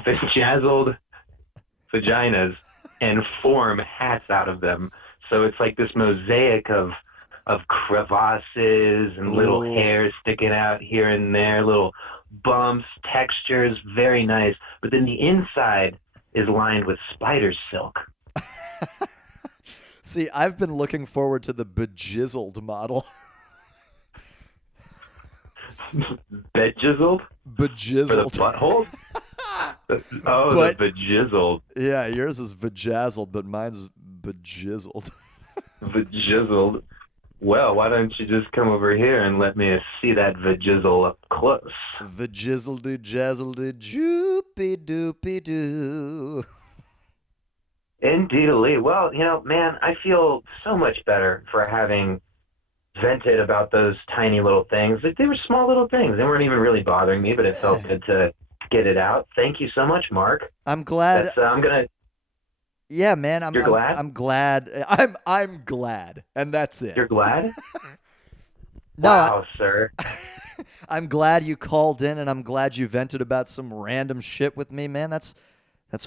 vajazzled vaginas and form hats out of them. So it's like this mosaic of crevasses and little hairs sticking out here and there, little bumps, textures, very nice. But then the inside is lined with spider silk. See, I've been looking forward to the bejizzled model. Bejizzled? Bejizzled. For the butthole? The bejizzled. Yeah, yours is vajazzled, but mine's bejizzled. Vajizzled. Well, why don't you just come over here and let me see that vajizzle up close? Vajizzle-doo, jazzle-doo, joopy-doopy-doo. Indeedly. Well, you know, man, I feel so much better for having vented about those tiny little things. Like, they were small little things. They weren't even really bothering me, but it felt good to get it out. Thank you so much, Mark. I'm glad. I'm gonna. Yeah, man. You're glad? I'm glad. I'm glad, and that's it. You're glad? No, wow, sir. I'm glad you called in, and I'm glad you vented about some random shit with me, man. That's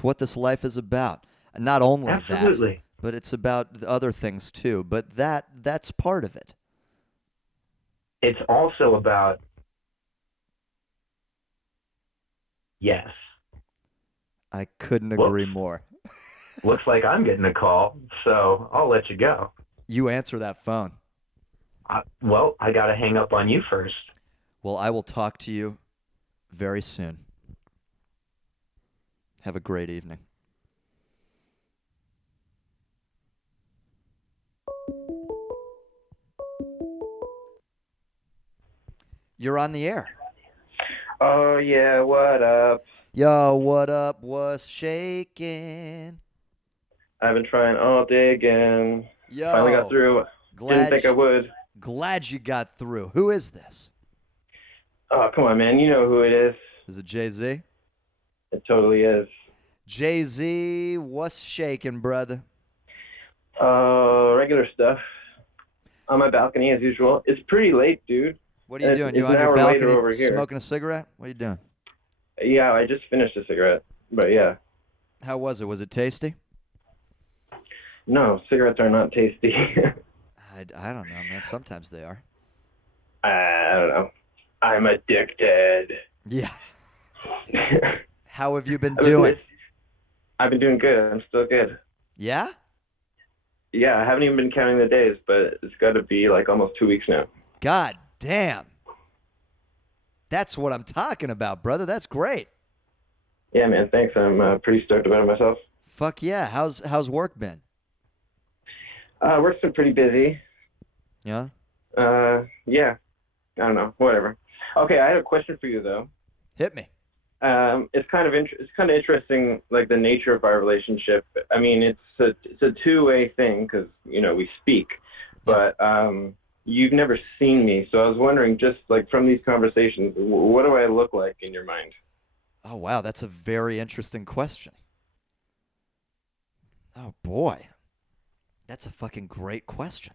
what this life is about. Not only Absolutely. that, but it's about other things too. But that's part of it. It's also about yes. I couldn't agree more. Looks like I'm getting a call, so I'll let you go. You answer that phone. Well, I got to hang up on you first. Well, I will talk to you very soon. Have a great evening. You're on the air. Oh, yeah, what up? Yo, what up? What's shaking? I've been trying all day again. Yo. Finally got through. Didn't think I would. Glad you got through. Who is this? Oh, come on, man. You know who it is. Is it Jay-Z? It totally is. Jay-Z, what's shaking, brother? Regular stuff. On my balcony, as usual. It's pretty late, dude. What are you doing? You on your balcony smoking a cigarette? What are you doing? Yeah, I just finished a cigarette. But yeah. How was it? Was it tasty? No, cigarettes are not tasty. I don't know, man. Sometimes they are. I don't know. I'm addicted. Yeah. How have you been doing? I've been doing good. I'm still good. Yeah? Yeah, I haven't even been counting the days, but it's got to be like almost 2 weeks now. God damn. That's what I'm talking about, brother. That's great. Yeah, man. Thanks. I'm pretty stoked about it myself. Fuck yeah. How's work been? Work's been pretty busy. Yeah? Yeah. I don't know. Whatever. Okay, I have a question for you, though. Hit me. It's kind of interesting, like the nature of our relationship. I mean, it's a two-way thing because we speak, but you've never seen me, so I was wondering, just like from these conversations, what do I look like in your mind? Oh, wow. That's a very interesting question. Oh, boy. That's a fucking great question.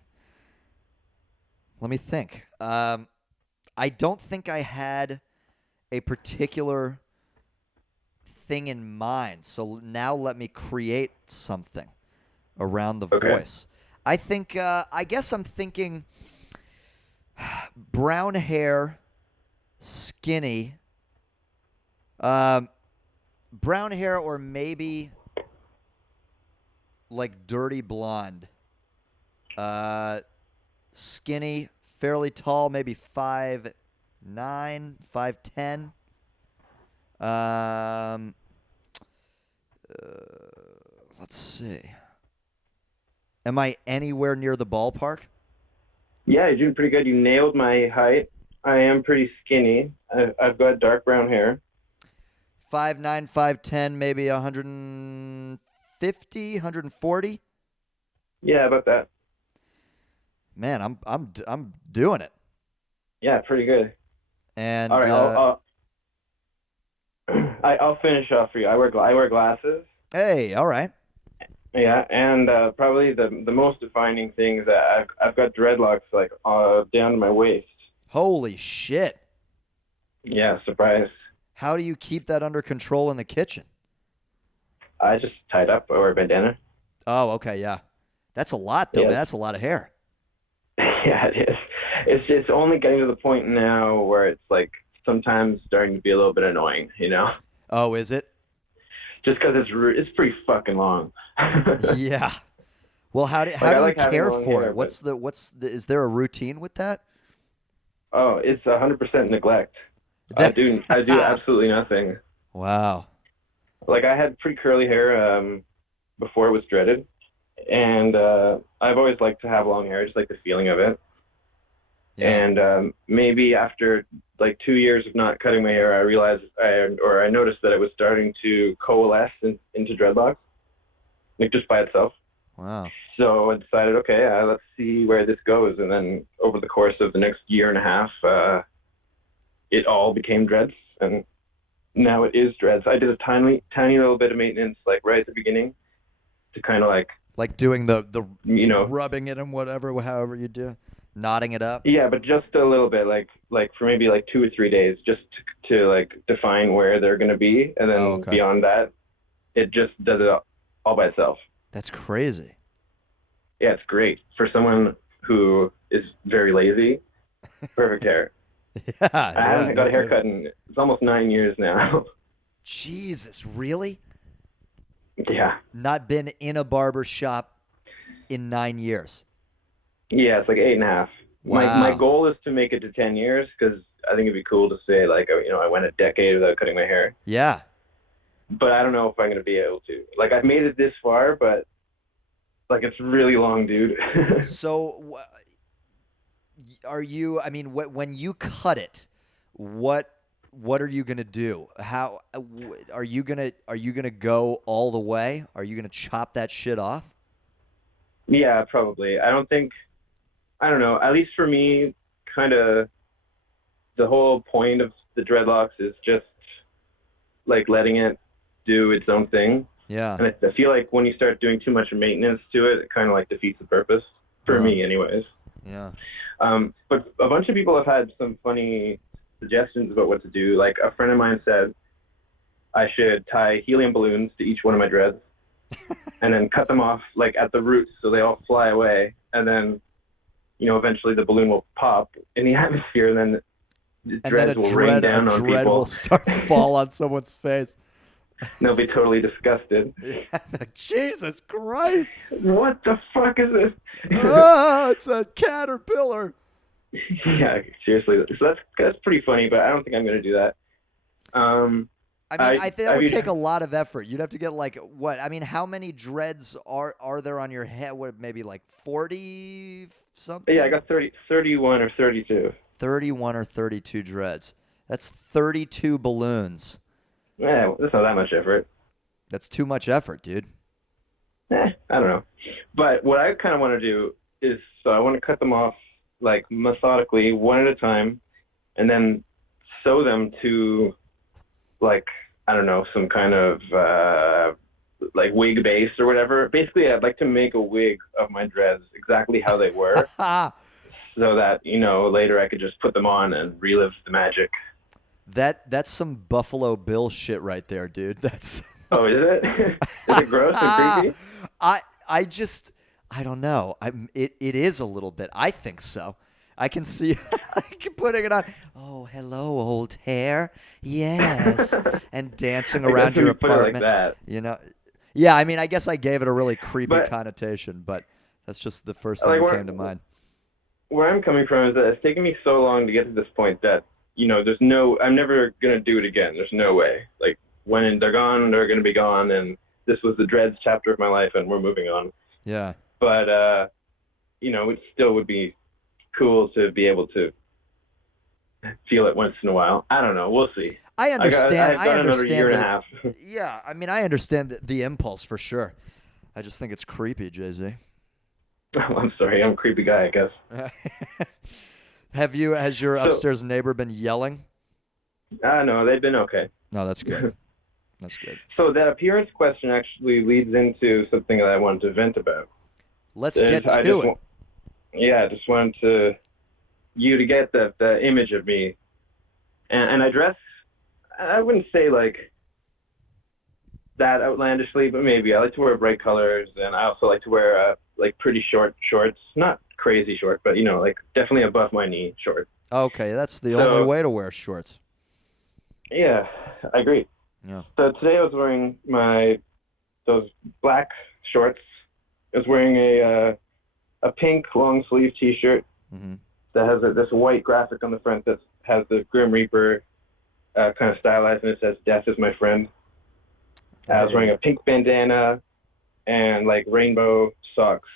Let me think. I don't think I had a particular thing in mind. So now let me create something around the Okay. voice. I think, I guess I'm thinking brown hair, skinny, brown hair, or maybe like dirty blonde. Skinny, fairly tall, maybe 5'9", 5'10". Let's see. Am I anywhere near the ballpark? Yeah, you're doing pretty good. You nailed my height. I am pretty skinny. I've got dark brown hair. 5'9", 5'10", maybe 150, 140. Yeah, about that. Man, I'm doing it. Yeah, pretty good. And All right, I'll finish off for you. I wear glasses. hey, all right. Yeah, and probably the most defining thing is that I've got dreadlocks like down to my waist. Holy shit. Yeah, surprise. How do you keep that under control in the kitchen? I just tied up or a bandana. Oh, okay, yeah. That's a lot, though, Yeah. man. That's a lot of hair. Yeah, it is. It's only getting to the point now where it's like sometimes starting to be a little bit annoying, you know? Oh, is it? Just because it's pretty fucking long. Yeah. Well, how do I you like having care long for hair, it? What's the is there a routine with that? Oh, it's 100% neglect. I do absolutely nothing. Wow. Like I had pretty curly hair before it was dreaded, and I've always liked to have long hair. I just like the feeling of it. Yeah. And maybe after like 2 years of not cutting my hair, I realized I noticed that it was starting to coalesce into dreadlocks, like just by itself. Wow. So I decided, okay, let's see where this goes. And then over the course of the next year and a half, it all became dreads, and now it is dreads. I did a tiny little bit of maintenance, like right at the beginning, to kind of Like doing the you know, rubbing it and whatever, however you do, knotting it up. yeah, but just a little bit, like for maybe like 2 or 3 days, just to like define where they're going to be, and then okay. beyond that, it just does it all by itself. That's crazy. Yeah, it's great for someone who is very lazy. Perfect hair. Yeah. I haven't got a haircut in it's almost 9 years now. Jesus, really? Yeah. Not been in a barber shop in 9 years. Yeah, it's like 8.5. Wow. My goal is to make it to 10 years because I think it'd be cool to say like, you know, I went a decade without cutting my hair. Yeah. But I don't know if I'm going to be able to. Like I've made it this far, but like it's really long, dude. So are you, I mean, when you cut it, what are you going to do? How are you going to go all the way? Are you going to chop that shit off? Yeah, probably. I don't know. At least for me, kind of the whole point of the dreadlocks is just like letting it do its own thing. Yeah. And I feel like when you start doing too much maintenance to it, it kind of like defeats the purpose for me anyways. Yeah. But a bunch of people have had some funny suggestions about what to do. Like a friend of mine said I should tie helium balloons to each one of my dreads and then cut them off like at the roots so they all fly away. And then, you know, eventually the balloon will pop in the atmosphere and then the dreads will rain down on people. A dread will start to fall on someone's face. And they'll be totally disgusted. Yeah, Jesus Christ. What the fuck is this? Ah, it's a caterpillar. Yeah, seriously. So that's pretty funny, but I don't think I'm going to do that. I mean, I think that would take a lot of effort. You'd have to get like what? I mean, how many dreads are there on your head? What, maybe like 40 something? Yeah, I got 31 or 32. 31 or 32 dreads. That's 32 balloons. Yeah, that's not that much effort. That's too much effort, dude. I don't know. But what I kind of want to do is, so I want to cut them off like methodically, one at a time, and then sew them to like I don't know, some kind of like wig base or whatever. Basically, I'd like to make a wig of my dreads exactly how they were, so that later I could just put them on and relive the magic. That's some Buffalo Bill shit right there, dude. That's Oh, is it? Is it gross and creepy? I don't know. It is a little bit. I think so. I can see putting it on. Oh, hello, old hair. Yes, and dancing around your apartment. Put it like that. Yeah. I mean, I guess I gave it a really creepy But, connotation, but that's just the first thing that came to mind. Where I'm coming from is that it's taken me so long to get to this point that I'm never gonna do it again. There's no way. Like when they're gone, they're gonna be gone, and this was the dreads chapter of my life, and we're moving on. Yeah. But it still would be cool to be able to feel it once in a while. I don't know. We'll see. I understand. I've got another year and a half. Yeah, I mean, I understand the impulse for sure. I just think it's creepy, Jay-Z. I'm sorry. I'm a creepy guy, I guess. Has your upstairs neighbor been yelling? No, they've been okay. No, that's good. That's good. So that appearance question actually leads into something that I wanted to vent about. Let's get to it. I just wanted you to get the image of me. And I dress, I wouldn't say like that outlandishly, but maybe. I like to wear bright colors, and I also like to wear like pretty short shorts. Not crazy short, but like definitely above my knee short. Okay, that's the only way to wear shorts. Yeah, I agree. Yeah. So today I was wearing those black shorts. I was wearing a pink long sleeve T-shirt that has this white graphic on the front that has the Grim Reaper kind of stylized, and it says "Death is my friend." I was wearing a pink bandana and like rainbow socks,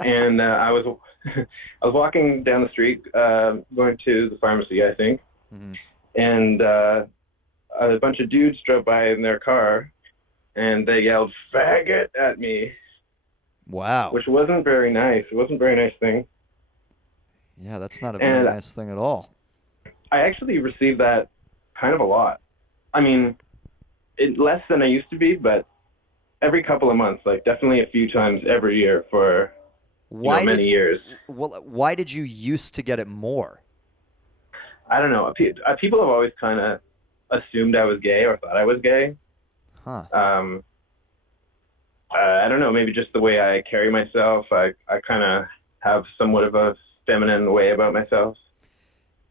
and I was walking down the street going to the pharmacy, I think, and a bunch of dudes drove by in their car, and they yelled "faggot" at me. Wow. Which wasn't very nice. It wasn't a very nice thing. Yeah, that's not a very nice thing at all. I actually received that kind of a lot. I mean, less than I used to be, but every couple of months, like definitely a few times every year for many years. Well, why did you used to get it more? I don't know. People have always kind of assumed I was gay or thought I was gay. Huh. I don't know, maybe just the way I carry myself. I kind of have somewhat of a feminine way about myself.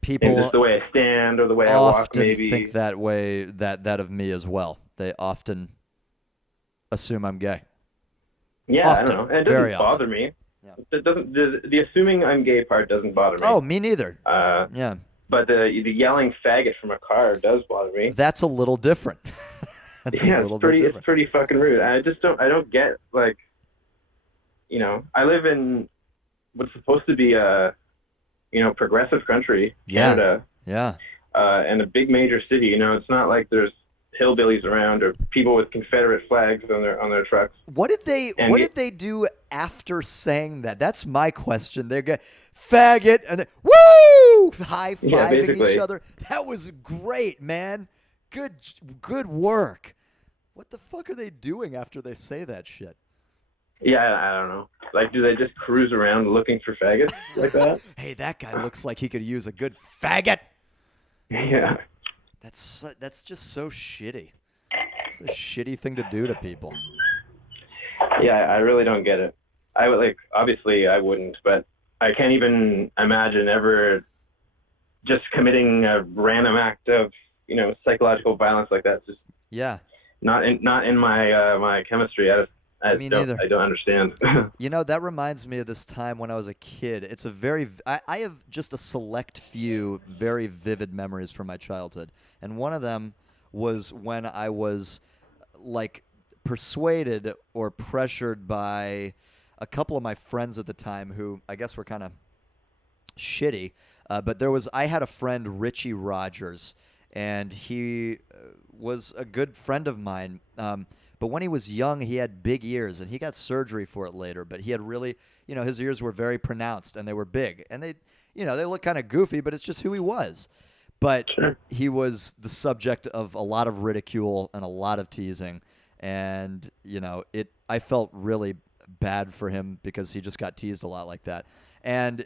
People and just the way I stand or the way I walk, maybe. Think that way, that of me as well. They often assume I'm gay. Yeah, often, I don't know. And it doesn't bother me. Yeah. It doesn't. The assuming I'm gay part doesn't bother me. Oh, me neither. Yeah. But the yelling faggot from a car does bother me. That's a little different. It's pretty fucking rude. I don't get, like, I live in what's supposed to be a, progressive country, Canada. Yeah. And a big major city. It's not like there's hillbillies around or people with Confederate flags on their trucks. What did they do after saying that? That's my question. They go faggot and then woo, high-fiving each other. That was great, man. Good work. What the fuck are they doing after they say that shit? Yeah, I don't know. Like, do they just cruise around looking for faggots like that? Hey, that guy looks like he could use a good faggot. Yeah. That's just so shitty. It's a shitty thing to do to people. Yeah, I really don't get it. Obviously I wouldn't, but I can't even imagine ever just committing a random act of, psychological violence like that. Just not in my chemistry. I don't understand. That reminds me of this time when I was a kid. It's I have just a select few very vivid memories from my childhood. And one of them was when I was like persuaded or pressured by a couple of my friends at the time who I guess were kind of shitty. But I had a friend, Richie Rogers, and he was a good friend of mine. But when he was young, he had big ears, and he got surgery for it later. But he had really, his ears were very pronounced, and they were big. And they look kind of goofy, but it's just who he was. but he was the subject of a lot of ridicule and a lot of teasing, and I felt really bad for him because he just got teased a lot like that. And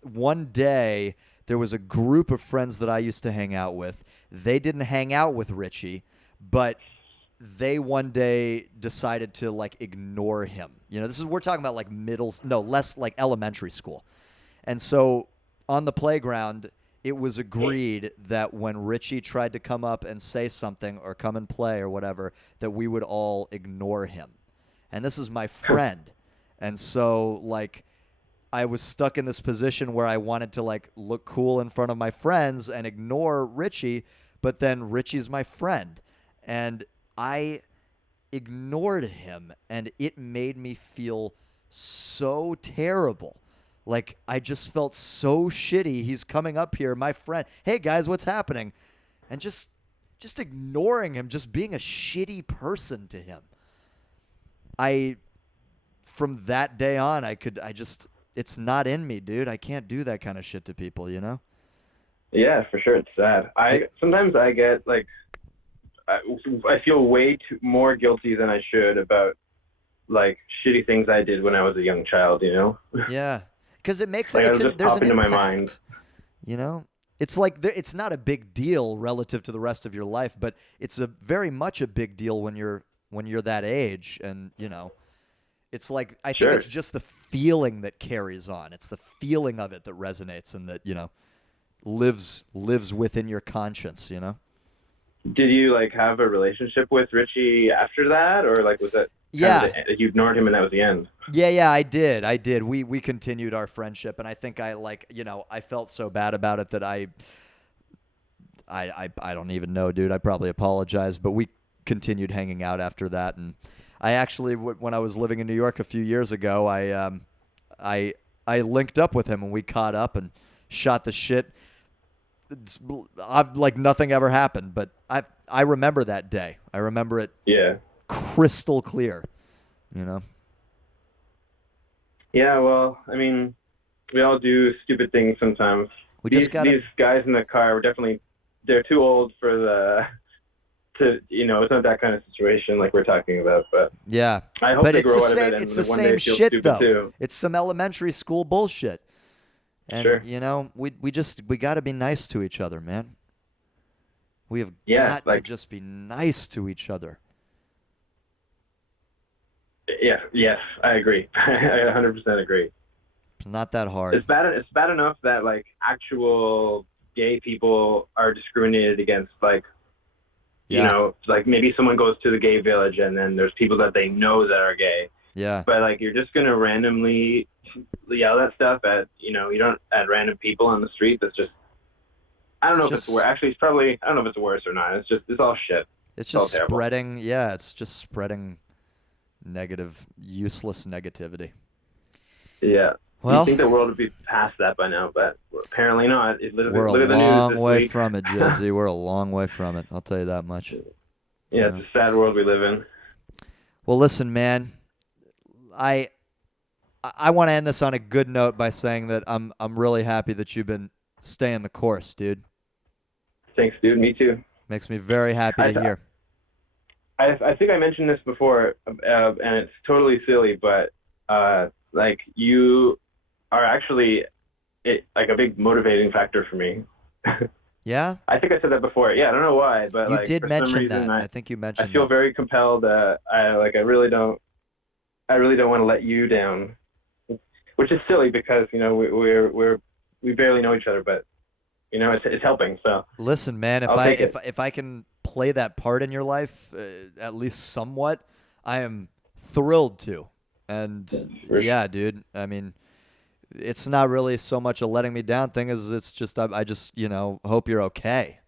one day there was a group of friends that I used to hang out with. They didn't hang out with Richie, but they one day decided to like ignore him. We're talking about like less like elementary school. And so on the playground, it was agreed that when Richie tried to come up and say something or come and play or whatever, that we would all ignore him. And this is my friend. And so, like, I was stuck in this position where I wanted to, like, look cool in front of my friends and ignore Richie, but then Richie's my friend. And I ignored him, and it made me feel so terrible. Like, I just felt so shitty. He's coming up here, my friend. Hey, guys, what's happening? And just ignoring him, just being a shitty person to him. From that day on, it's not in me, dude. I can't do that kind of shit to people, Yeah, for sure. It's sad. Sometimes I get like, I feel way more guilty than I should about like shitty things I did when I was a young child, Yeah. Because it makes like it, it'll just there's pop an into impact, my mind. It's like it's not a big deal relative to the rest of your life, but it's very much a big deal when you're that age, and it's like I think it's just the feeling that carries on. It's the feeling of it that resonates and that lives within your conscience. Did you like have a relationship with Richie after that, or like was that? Yeah, you ignored him and that was the end. Yeah, I did. We continued our friendship, and I think I felt so bad about it that I don't even know, dude. I probably apologized, but we continued hanging out after that. And I actually, when I was living in New York a few years ago, I linked up with him and we caught up and shot the shit. Like nothing ever happened, but I remember that day. I remember it. Yeah. Crystal clear, Yeah, well, I mean, we all do stupid things sometimes. These guys in the car were they're too old for it's not that kind of situation like we're talking about, but yeah. I hope they grow out of it and it's the one same day feel shit stupid though. too. It's some elementary school bullshit. And sure. we got to be nice to each other, man. We have got to just be nice to each other. Yeah, yes, I agree. I 100% agree. It's not that hard. It's bad enough that like actual gay people are discriminated against, like like maybe someone goes to the gay village and then there's people that they know that are gay. Yeah. But like you're just gonna randomly yell that stuff at at random people on the street. That's just I don't know if it's worse. Actually, it's probably I don't know if it's worse or not. It's all shit. It's just spreading. Yeah, it's just spreading negative, useless negativity. Yeah. Well, you think the world would be past that by now, but apparently not. We're a long way from it, Jesse. We're a long way from it. I'll tell you that much. Yeah, it's a sad world we live in. Well, listen, man. I want to end this on a good note by saying that I'm really happy that you've been staying the course, dude. Thanks, dude. Me too. Makes me very happy to hear. I think I mentioned this before, and it's totally silly, but like you are actually like a big motivating factor for me. Yeah? I think I said that before. Yeah, I don't know why, but you did for mention some reason, that. I think you mentioned. I feel very compelled. I really don't want to let you down, which is silly because we barely know each other, but it's helping. So listen, man, if I can play that part in your life, at least somewhat, I am thrilled to. And yeah, dude, I mean, it's not really so much a letting me down thing as it's just I just hope you're okay.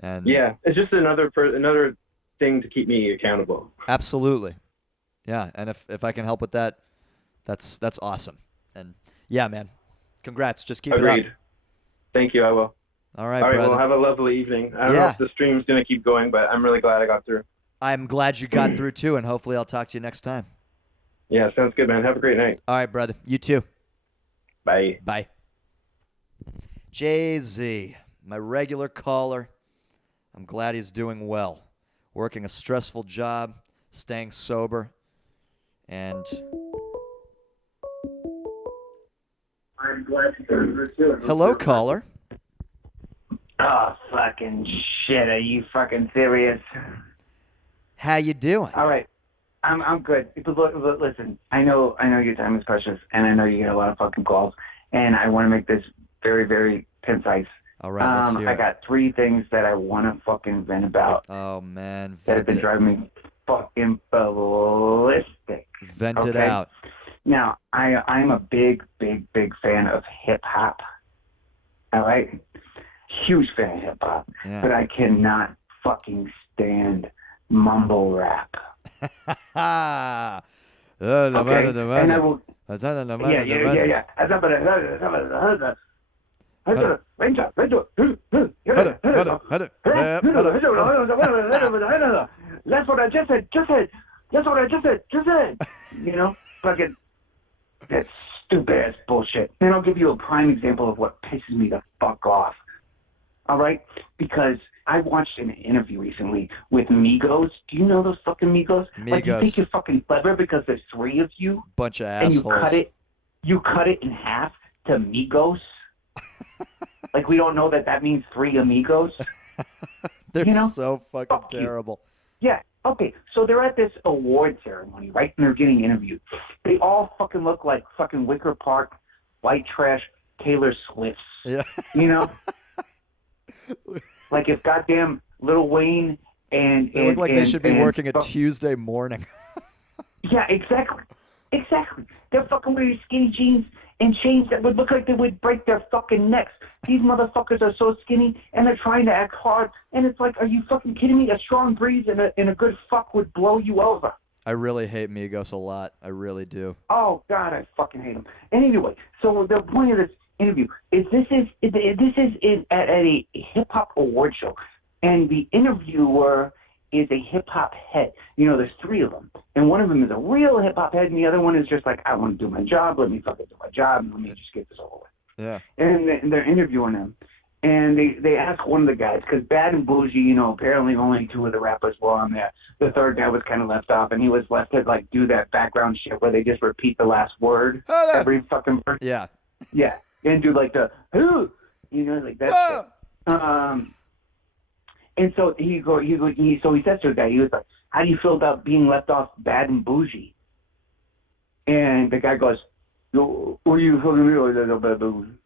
And yeah, it's just another thing to keep me accountable. Absolutely, yeah. And if I can help with that, that's awesome. And yeah, man, congrats. Just keep it up. Thank you. I will. All right, brother. Well, have a lovely evening. I don't know if the stream's gonna keep going, but I'm really glad I got through. I'm glad you got through too, and hopefully I'll talk to you next time. Yeah, sounds good, man. Have a great night. All right, brother. You too. Bye. Bye. Jay-Z. my regular caller. I'm glad he's doing well. Working a stressful job, staying sober, and I'm glad you're too. hello, caller. Oh, fucking shit. Are you fucking serious? How you doing? All right. I'm good. Look, listen, I know your time is precious, and I know you get a lot of fucking calls, and I want to make this very, very concise. All right, let's hear I it. got 3 things that I want to fucking vent about Oh, man. that have been driving me fucking ballistic. Vent it okay? out. Now, I'm a big, big, big fan of hip-hop. All right? Huge fan of hip-hop. Yeah. But I cannot fucking stand mumble rap. Okay? And I will... Yeah. That's what I just said. That's what I just said. You know, fucking that stupid ass bullshit. And I'll give you a prime example of what pisses me the fuck off. All right? Because I watched an interview recently with Migos. Do you know those fucking Migos? Like, you think you're fucking clever because there's 3 of you? Bunch of And assholes. you cut it in half to Migos? Like, we don't know that means 3 amigos? They're you know? so fucking Fuck you. terrible. Yeah, okay. So they're at this award ceremony, right? And they're getting interviewed. They all fucking look like fucking Wicker Park, white trash, Taylor Swifts. Yeah. You know? Like if goddamn Lil Wayne and... They look like they should be working a fuck- Tuesday morning. Yeah, exactly. Exactly. They're fucking wearing skinny jeans and chains that would look like they would break their fucking necks. These motherfuckers are so skinny and they're trying to act hard. And it's like, are you fucking kidding me? A strong breeze and a good fuck would blow you over. I really hate Migos a lot. I really do. Oh God, I fucking hate them. And anyway, so the point of this interview is this is at a hip hop award show, and the interviewer is a hip hop head. You know, there's 3 of them, and one of them is a real hip hop head, and the other one is just like, I want to do my job. Let me fucking do my job, and let me just get this over with. Yeah. And they're interviewing him, and they ask one of the guys, because Bad and Bougie, you know, apparently only 2 of the rappers were on there. The third guy was kind of left off, and he was left to like do that background shit where they just repeat the last word every fucking verse. Yeah. Yeah, and do like the who, you know, like that shit. And so he says to the guy, he was like, how do you feel about being left off Bad and Bougie? And the guy goes, yo, what do you fucking mean by that, Bad and Bougie?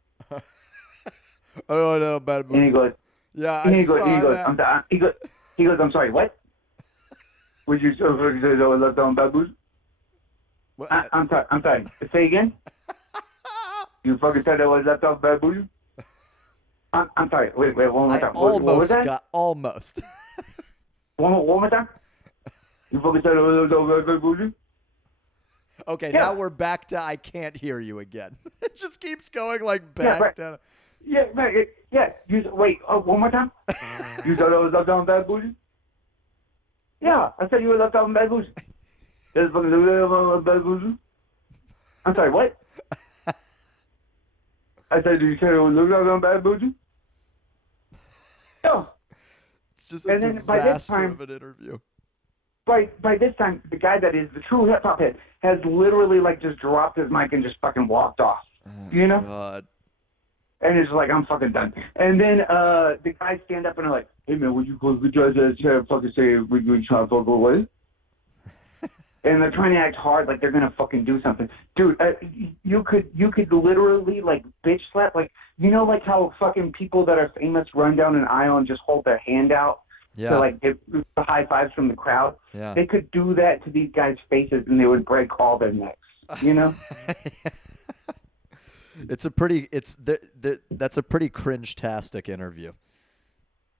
Oh no, Bad Bougie. And he goes, yeah, and I he goes, saw he goes, I'm sorry, what? Would you say that I was left on Bad Bougie? What? I'm sorry. Say again? You fucking said I was left off Bad Bougie? I'm sorry. Wait, one more time. What was that? Almost. One more time? You fucking said I was left off Bad Bougie? Okay, Yeah. now we're back to I can't hear you again. It just keeps going like back right. down. Yeah, right. Yeah. Wait, one more time? You said I was left on Bad Bougie? Yeah, I said you were left on Bad Bougie. That's fucking Bad Bougie? I'm sorry, what? I said, do you say I was left on Bad Bougie? No. It's just a And then by this disaster time- of an interview. By this time, the guy that is the true hip hop head has literally like just dropped his mic and just fucking walked off. Oh, You know? God. And it's like, I'm fucking done. And then the guys stand up and are like, hey man, would you fucking say we trying to fuck away? And they're trying to act hard like they're gonna fucking do something. Dude, you could literally like bitch slap, like, you know, like how fucking people that are famous run down an aisle and just hold their hand out Yeah. to like get the high fives from the crowd. Yeah. They could do that to these guys' faces and they would break all their necks. You know? That's a pretty cringe-tastic interview.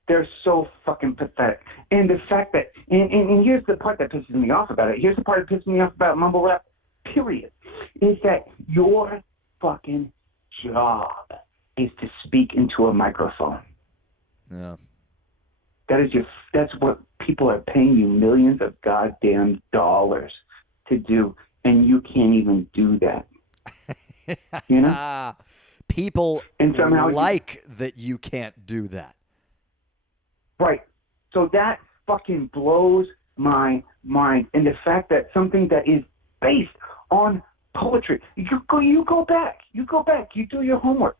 They're so fucking pathetic. And the fact that, and here's the part that pisses me off about it. Here's the part that pisses me off about mumble rap, period, is that your fucking job is to speak into a microphone. Yeah. That's what people are paying you millions of goddamn dollars to do, and you can't even do that. You know? People And somehow like that you can't do that. Right. So that fucking blows my mind. And the fact that something that is based on poetry, you go back, you do your homework,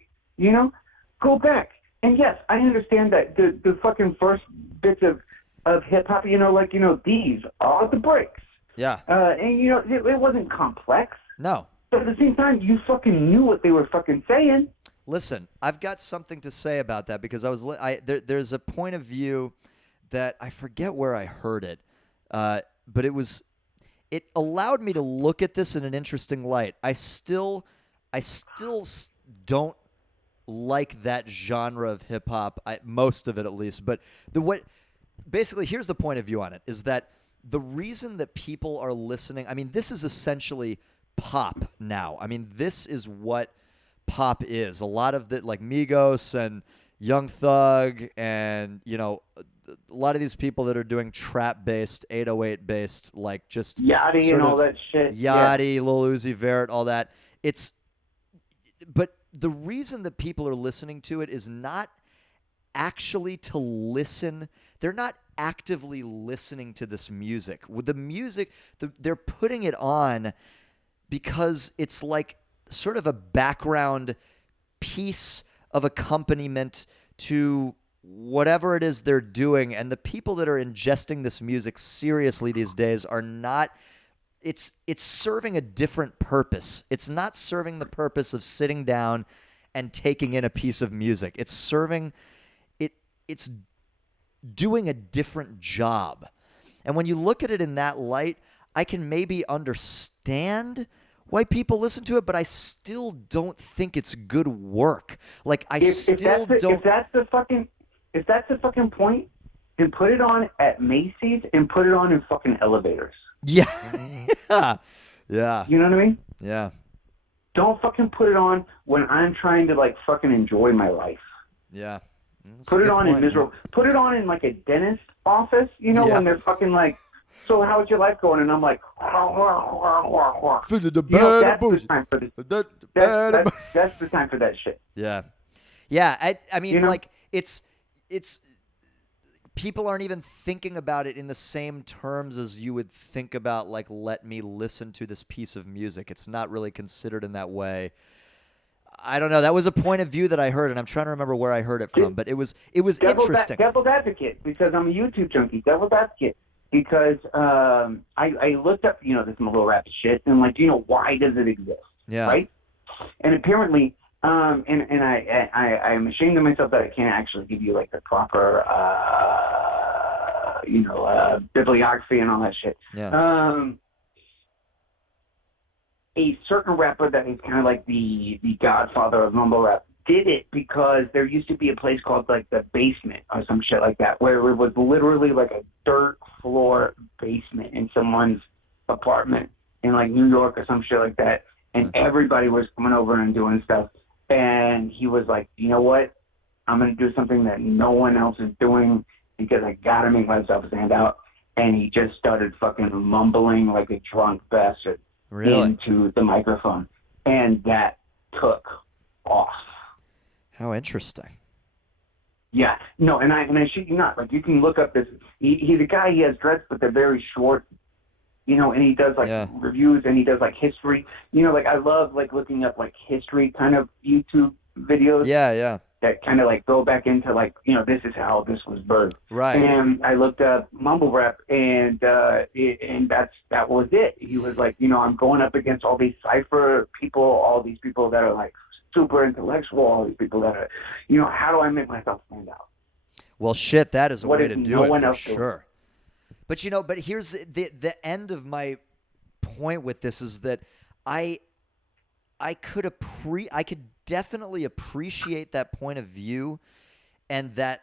go back. And yes, I understand that the fucking first bits of hip hop, these are the breaks. Yeah. And it wasn't complex. No. But at the same time, you fucking knew what they were fucking saying. Listen, I've got something to say about that because there's a point of view that I forget where I heard it, but it allowed me to look at this in an interesting light. I still don't like that genre of hip hop, most of it at least. But basically, here's the point of view on it: is that the reason that people are listening. I mean, this is essentially pop now. I mean, this is what pop is. A lot of like Migos and Young Thug and a lot of these people that are doing trap based 808 based, like just Yachty and all that shit. Yachty, Lil Uzi Vert, all that. But the reason that people are listening to it is not actually to listen. They're not actively listening to this music. With the music, they're putting it on because it's like sort of a background piece of accompaniment to whatever it is they're doing. And the people that are ingesting this music seriously these days are not. It's serving a different purpose. It's not serving the purpose of sitting down and taking in a piece of music. It's serving it. It's doing a different job. And when you look at it in that light, I can maybe understand why people listen to it, but I still don't think it's good work. Like if that's the fucking point, then put it on at Macy's and put it on in fucking elevators. Yeah. Yeah. You know what I mean? Yeah. Don't fucking put it on when I'm trying to like fucking enjoy my life. Yeah. Put it on in miserable. Put it on in like a dentist office, when they're fucking like, so how's your life going? And I'm like, that's the time for this. That's the time for that shit. Yeah. Yeah. I mean, like it's people aren't even thinking about it in the same terms as you would think about, like, let me listen to this piece of music. It's not really considered in that way. I don't know. That was a point of view that I heard, and I'm trying to remember where I heard it from, but it was interesting. Devil's advocate, because I'm a YouTube junkie. Devil's advocate, because I looked up, this mumble rap shit, and like, why does it exist? Yeah. Right? And apparently, and I'm ashamed of myself that I can't actually give you like the proper, bibliography and all that shit. Yeah. A certain rapper that is kind of like the godfather of mumble rap did it because there used to be a place called like the Basement or some shit like that, where it was literally like a dirt floor basement in someone's apartment in like New York or some shit like that, and everybody was coming over and doing stuff. And he was like, you know what? I'm going to do something that no one else is doing because I got to make myself stand out. And he just started fucking mumbling like a drunk bastard into the microphone. And that took off. How interesting. Yeah. No, and I shit you not. Like, you can look up this. He's a guy, he has dreads, but they're very short. And he does like reviews and he does like history. Like I love like looking up like history kind of YouTube videos. Yeah, yeah. That kind of like go back into like, this is how this was birthed. Right. And I looked up mumble rap and that was it. He was like, I'm going up against all these cipher people, all these people that are like super intellectual, all these people that are, how do I make myself stand out? Well, shit, that is a way to do it for sure. But but here's the end of my point with this is that I could definitely appreciate that point of view and that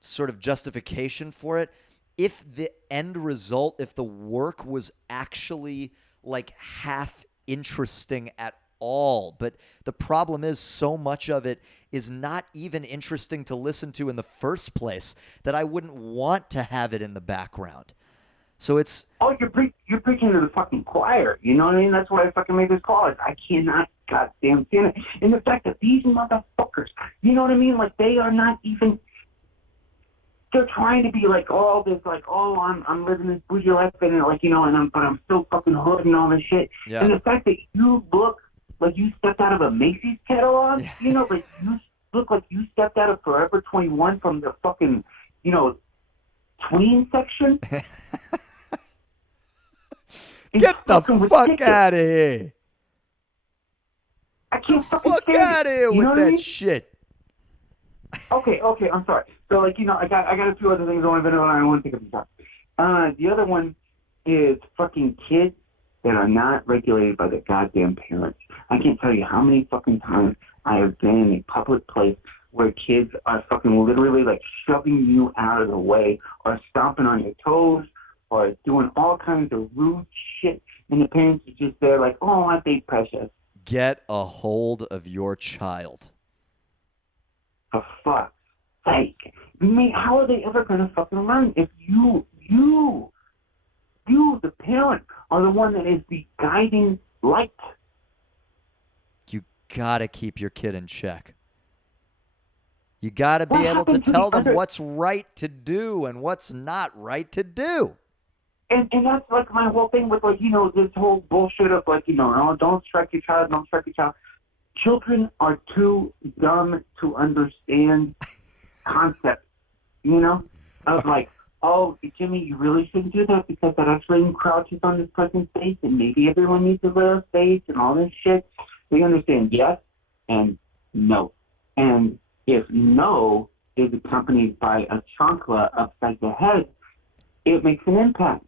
sort of justification for it if the end result, if the work was actually like half interesting at all. But the problem is so much of it is not even interesting to listen to in the first place that I wouldn't want to have it in the background. So it's... Oh, you're preaching to the fucking choir. You know what I mean? That's why I fucking made this call. I cannot goddamn stand it. And the fact that these motherfuckers, you know what I mean? Like, they are not even, they're trying to be like all this, like, oh, I'm living this bougie life, and like, you know, but I'm still fucking hood and all this shit. Yeah. And the fact that you look like you stepped out of a Macy's catalog, you know, like you look like you stepped out of Forever 21 from the fucking, you know, tween section. Get the fuck out of here. I can't fucking Fuck stand out of it. here You with know what that I mean? shit. Okay, I'm sorry. So, like, you know, I got a few other things I want to think of. The other one is fucking kids that are not regulated by their goddamn parents. I can't tell you how many fucking times I have been in a public place where kids are fucking literally, like, shoving you out of the way or stomping on your toes or doing all kinds of rude shit, and the parents are just there like, oh, aren't they precious? Get a hold of your child. For fuck's sake. I mean, how are they ever going to fucking learn if you, the parent, are the one that is the guiding light? You gotta keep your kid in check. You gotta be What able to happened to tell the them other- what's right to do and what's not right to do. And that's like my whole thing with, like, you know, this whole bullshit of, like, you know, oh, don't strike your child, don't strike your child. Children are too dumb to understand concepts, you know, of like, oh, Jimmy, you really shouldn't do that because that actually encroaches on this person's face, and maybe everyone needs a little space and all this shit. They understand yes and no. And if no is accompanied by a chancla upside the head, it makes an impact.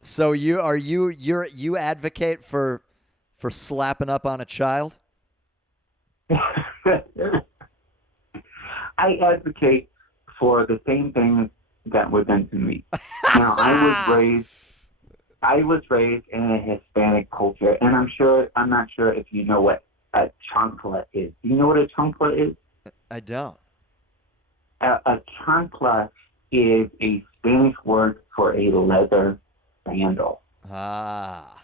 So you advocate for slapping up on a child? I advocate for the same things that were done to me. Now, I was raised in a Hispanic culture, and I'm not sure if you know what a chancla is. Do you know what a chancla is? I don't. A chancla is a Spanish word for a leather sandal. Ah.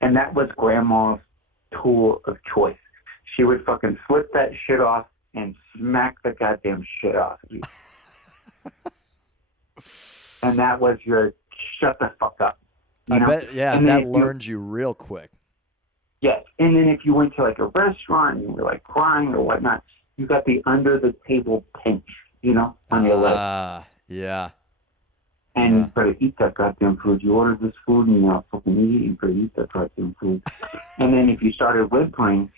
And that was Grandma's tool of choice. She would fucking flip that shit off and smack the goddamn shit off of you. And that was your shut the fuck up. I bet, yeah, and that learned you real quick. Yes. And then if you went to like a restaurant and you were like crying or whatnot, you got the under the table pinch, you know, on your leg. Ah, yeah. And you better eat that goddamn food. You ordered this food and you're not fucking eat it. You better eat that goddamn food. And then if you started whimpering,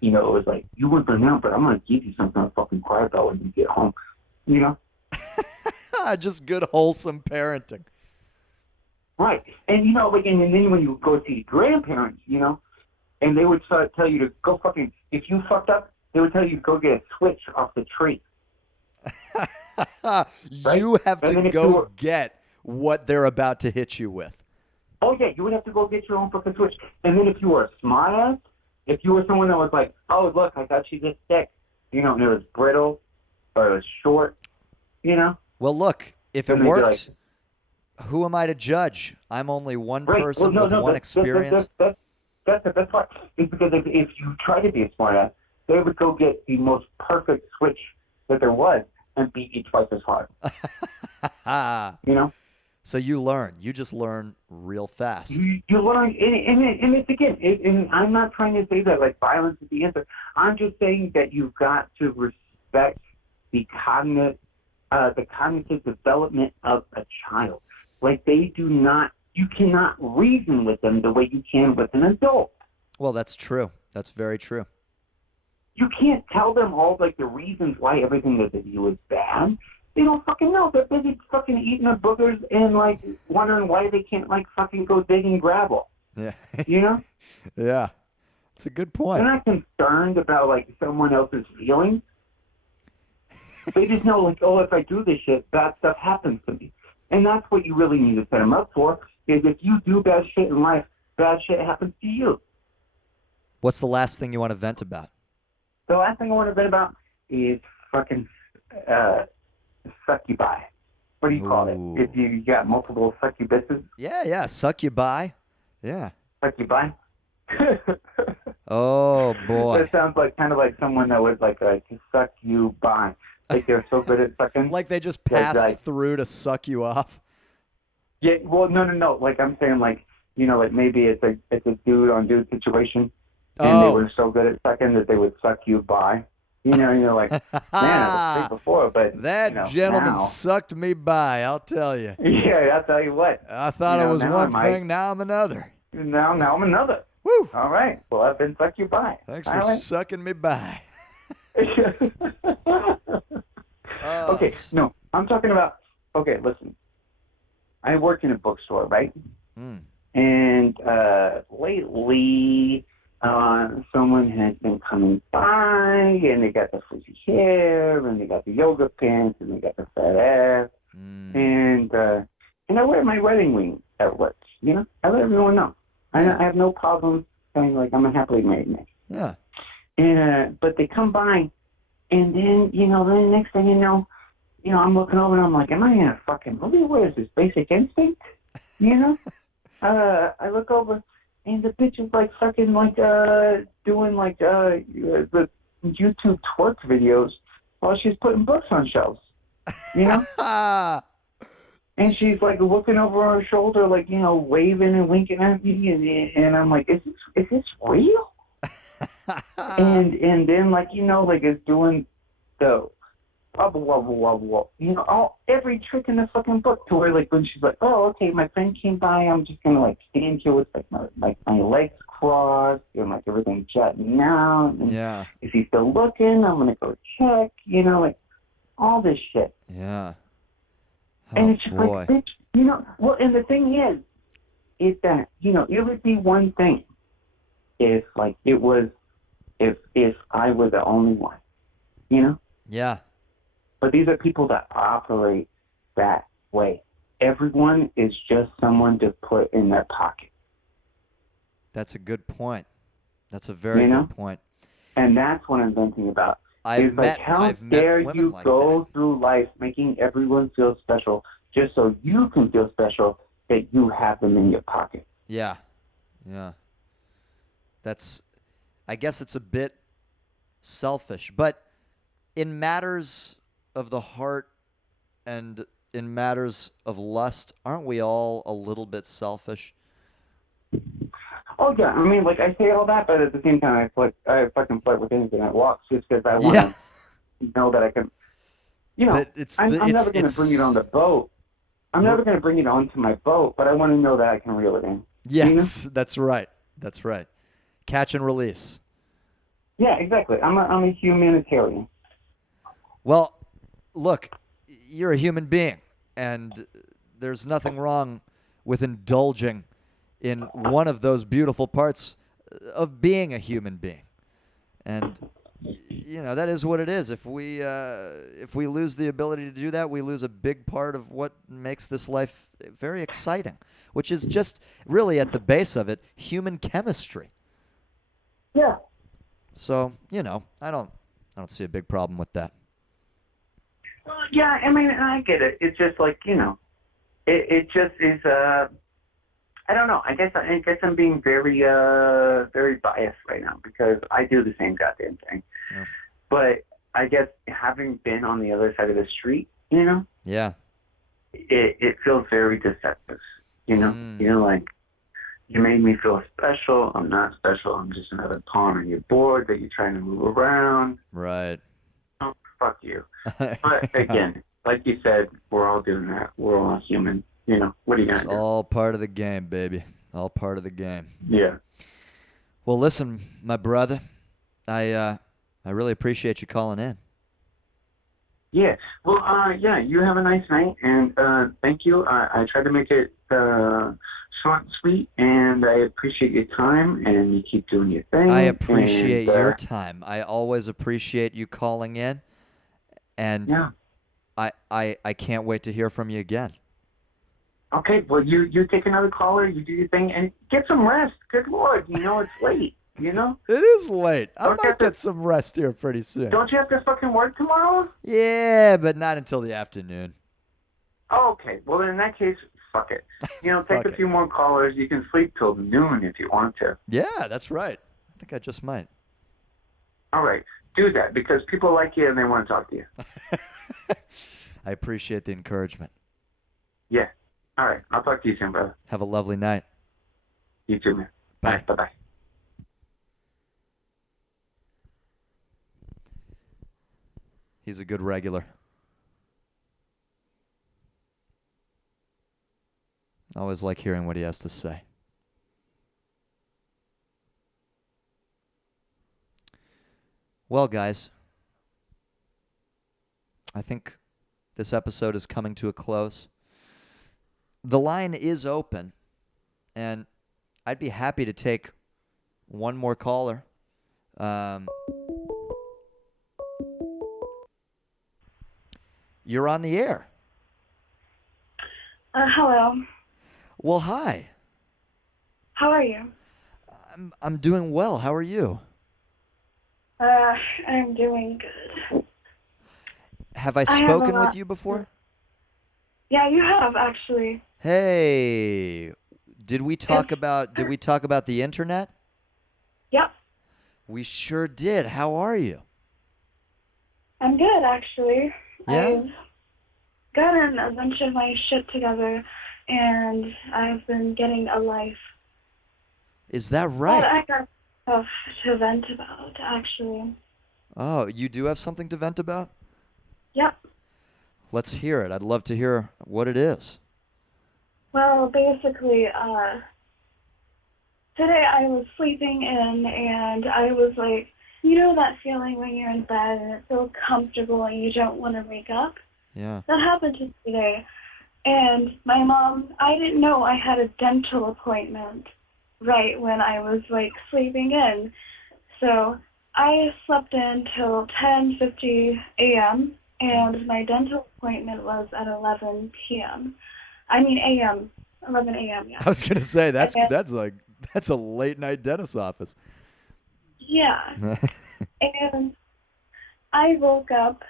you know, it was like, you whimper now, but I'm going to give you something to fucking cry about when you get home. You know? Just good, wholesome parenting. Right. And, you know, like, and then when you go see grandparents, you know, and they would tell you to go fucking, if you fucked up, they would tell you to go get a switch off the tree. You have to go get what they're about to hit you with. Oh, yeah, you would have to go get your own fucking switch. And then if you were a smart ass, if you were someone that was like, oh, look, I got you this stick, you know, and it was brittle or it was short, you know? Well, look, if it Then they'd be worked, like, who am I to judge? I'm only one right. person Well, with one experience. That's the best part. It's because if you try to be a smart ass, they would go get the most perfect switch that there was and beat you twice as hard. You know? So you learn. You just learn real fast. You learn, and it's again, and I'm not trying to say that like violence is the answer. I'm just saying that you've got to respect the cognitive development of a child. Like you cannot reason with them the way you can with an adult. Well, that's true. That's very true. You can't tell them all like the reasons why everything that they do is bad. They don't fucking know. They're busy fucking eating their boogers and like wondering why they can't like fucking go digging gravel. Yeah. You know? Yeah. It's a good point. They're not concerned about like someone else's feelings. They just know like, oh, if I do this shit, bad stuff happens to me. And that's what you really need to set them up for, is if you do bad shit in life, bad shit happens to you. What's the last thing you want to vent about? The last thing I want to vent about is fucking succubi. What do you call Ooh. it? If you got multiple succubuses, Yeah. Suck you by. Yeah. succubi. Oh, boy. That sounds like kind of like someone that would like to suck you by. Like they're so good at sucking. Like they just Yeah, passed like- through to suck you off. Yeah, well, no. Like I'm saying, like like maybe it's a dude on dude situation, and they were so good at sucking that they would suck you by. You're like, man, I was big before, but That gentleman now, sucked me by, I'll tell you. yeah, I'll tell you what. I thought it was now one thing, now I'm another. Now I'm another. Woo! All right. Well, I've been sucked you by. Thanks for sucking me by. Okay, no, I'm talking about. Okay, listen. I work in a bookstore, right? Mm. And lately, someone has been coming by, and they got the frizzy hair, and they got the yoga pants, and they got the fat ass, and I wear my wedding ring at work. I let everyone know. I have no problem saying like I'm a happily married man. Yeah. And but they come by, and then then next thing you know, I'm looking over and I'm like, am I in a fucking movie? What is this, Basic Instinct? I look over and the bitch is like fucking like doing like the YouTube twerk videos while she's putting books on shelves. And she's like looking over her shoulder, like waving and winking at me, and I'm like, is this real? and then like like it's doing the every trick in the fucking book to where like when she's like, oh okay, my friend came by, I'm just gonna like stand here with like my legs crossed and like everything jutting out. And yeah. if he's still looking, I'm gonna go check. Like all this shit. Yeah. Oh, and it's just boy. like, bitch, well, and the thing is that, it would be one thing if, like, it was, if I were the only one, Yeah. But these are people that operate that way. Everyone is just someone to put in their pocket. That's a good point. That's a very good point. And that's what I'm thinking about. I've met women you like go that. through life making everyone feel special just so you can feel special that you have them in your pocket? Yeah. I guess it's a bit selfish, but in matters of the heart and in matters of lust, aren't we all a little bit selfish? Oh yeah, I mean, like I say all that, but at the same time, I fucking flirt with anything that walks just because I want to know that I can. I'm never going to bring it on the boat. I'm never going to bring it onto my boat, but I want to know that I can reel it in. Yes, that's right. That's right. Catch and release. Yeah, exactly. I'm a humanitarian. Well, look, you're a human being, and there's nothing wrong with indulging in one of those beautiful parts of being a human being. And that is what it is. If we lose the ability to do that, we lose a big part of what makes this life very exciting, which is just really at the base of it, human chemistry. Yeah. So, I don't see a big problem with that. Yeah, I mean, I get it. It's just like, it just is, I don't know. I guess I'm being very, very biased right now because I do the same goddamn thing. Yeah. But I guess having been on the other side of the street, Yeah. it feels very deceptive. Like you made me feel special. I'm not special. I'm just another pawn on your board that you're trying to move around. Right. Oh, fuck you. But again, like you said, we're all doing that. We're all human. What are you going to do? It's all part of the game, baby. All part of the game. Yeah. Well, listen, my brother, I really appreciate you calling in. Yeah. Well, you have a nice night, and thank you. I tried to make it short and sweet, and I appreciate your time, and you keep doing your thing. I appreciate your time. I always appreciate you calling in, and I can't wait to hear from you again. Okay, well, you take another caller, you do your thing, and get some rest. Good Lord, it's late, It is late. I might get some rest here pretty soon. Don't you have to fucking work tomorrow? Yeah, but not until the afternoon. Oh, okay. Well, then in that case, fuck it. You know, take Fuck a it. few more callers. You can sleep till noon if you want to. Yeah, that's right. I think I just might. All right. Do that because people like you and they want to talk to you. I appreciate the encouragement. Yeah. All right. I'll talk to you soon, brother. Have a lovely night. You too, man. Bye. All right, bye-bye. He's a good regular. I always like hearing what he has to say. Well, guys, I think this episode is coming to a close. The line is open, and I'd be happy to take one more caller. You're on the air. Hello. Well, hi. How are you? I'm doing well. How are you? I'm doing good. Have I I have a spoken lot- with you before? Yeah, you have actually. Hey, did we talk about the internet? Yep, We sure did. How are you? I'm good actually. Yeah? I've gotten a bunch of my shit together, and I've been getting a life. Is that But right? I got stuff to vent about actually. Oh, you do have something to vent about? Yep. Let's hear it. I'd love to hear what it is. Well, basically, today I was sleeping in, and I was like, you know that feeling when you're in bed and it's so comfortable and you don't want to wake up? Yeah. That happened to me today. And my mom, I didn't know I had a dental appointment right when I was like sleeping in. So I slept in till 10:50 a.m. and my dental appointment was at 11 p.m. I mean a.m. 11 a.m. Yeah. I was gonna say that's And- that's a late night dentist office. Yeah. And I woke up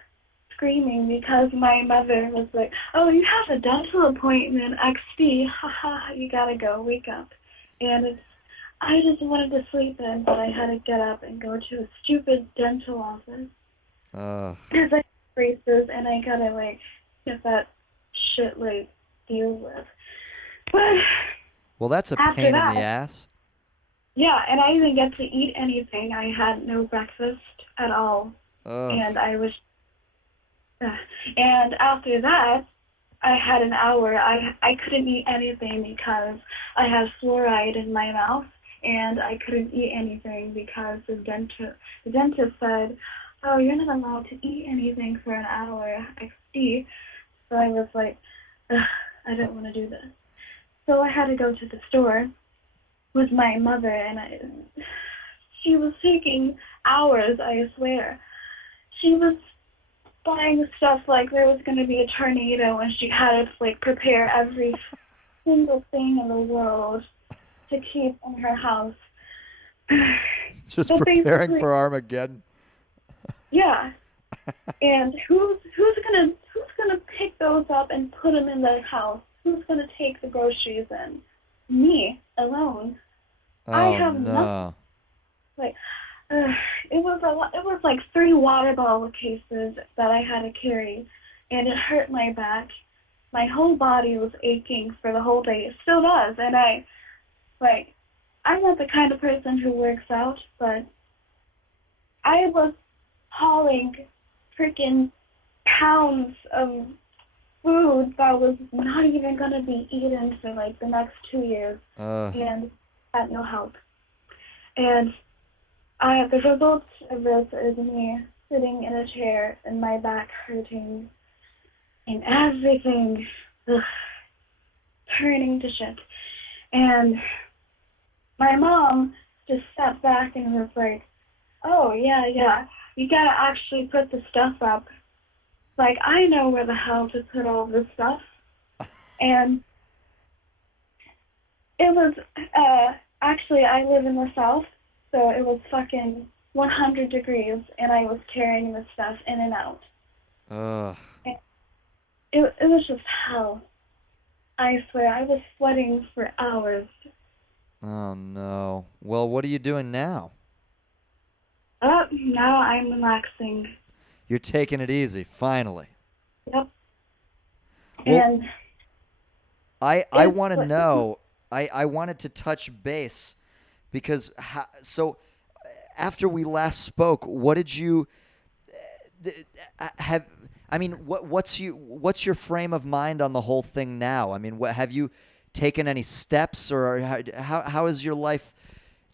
screaming because my mother was like, "Oh, you have a dental appointment, XD. Haha, you gotta go, wake up." And I just wanted to sleep in, but I had to get up and go to a stupid dental office because I have braces and I gotta like get that shit like deal with. But Well, that's a After pain in that- the ass. yeah, and I didn't get to eat anything. I had no breakfast at all. Ugh. And I was, and after that, I had an hour. I couldn't eat anything because I had fluoride in my mouth, and I couldn't eat anything because the dentist said, "Oh, you're not allowed to eat anything for an hour, XD." So I was like, ugh, I don't want to do this. So I had to go to the store with my mother, and she was taking hours, I swear. She was buying stuff like there was going to be a tornado, and she had to like prepare every single thing in the world to keep in her house. Just But preparing basically- for Armageddon. Yeah. And who's gonna pick those up and put them in the house? Who's gonna take the groceries in? Me alone. I Oh have no. nothing. Like, it was a lot. It was like 3 water bottle cases that I had to carry, and it hurt my back. My whole body was aching for the whole day. It still does, and I'm not the kind of person who works out, but I was hauling freaking pounds of food that was not even going to be eaten for like the next 2 years, and had no help. And the result of this is me sitting in a chair and my back hurting and everything turning to shit. And my mom just sat back and was like, "Oh, yeah, you gotta actually put the stuff up. Like, I know where the hell to put all this stuff." And it was, actually, I live in the South, so it was fucking 100 degrees, and I was carrying the stuff in and out. it was just hell. I swear, I was sweating for hours. Oh, no. Well, what are you doing now? Now I'm relaxing. You're taking it easy, finally. Yep. Well, And I want to know, I wanted to touch base because, so after we last spoke, what did you have? I mean, what's your frame of mind on the whole thing now? I mean, what have you taken any steps, or how has your life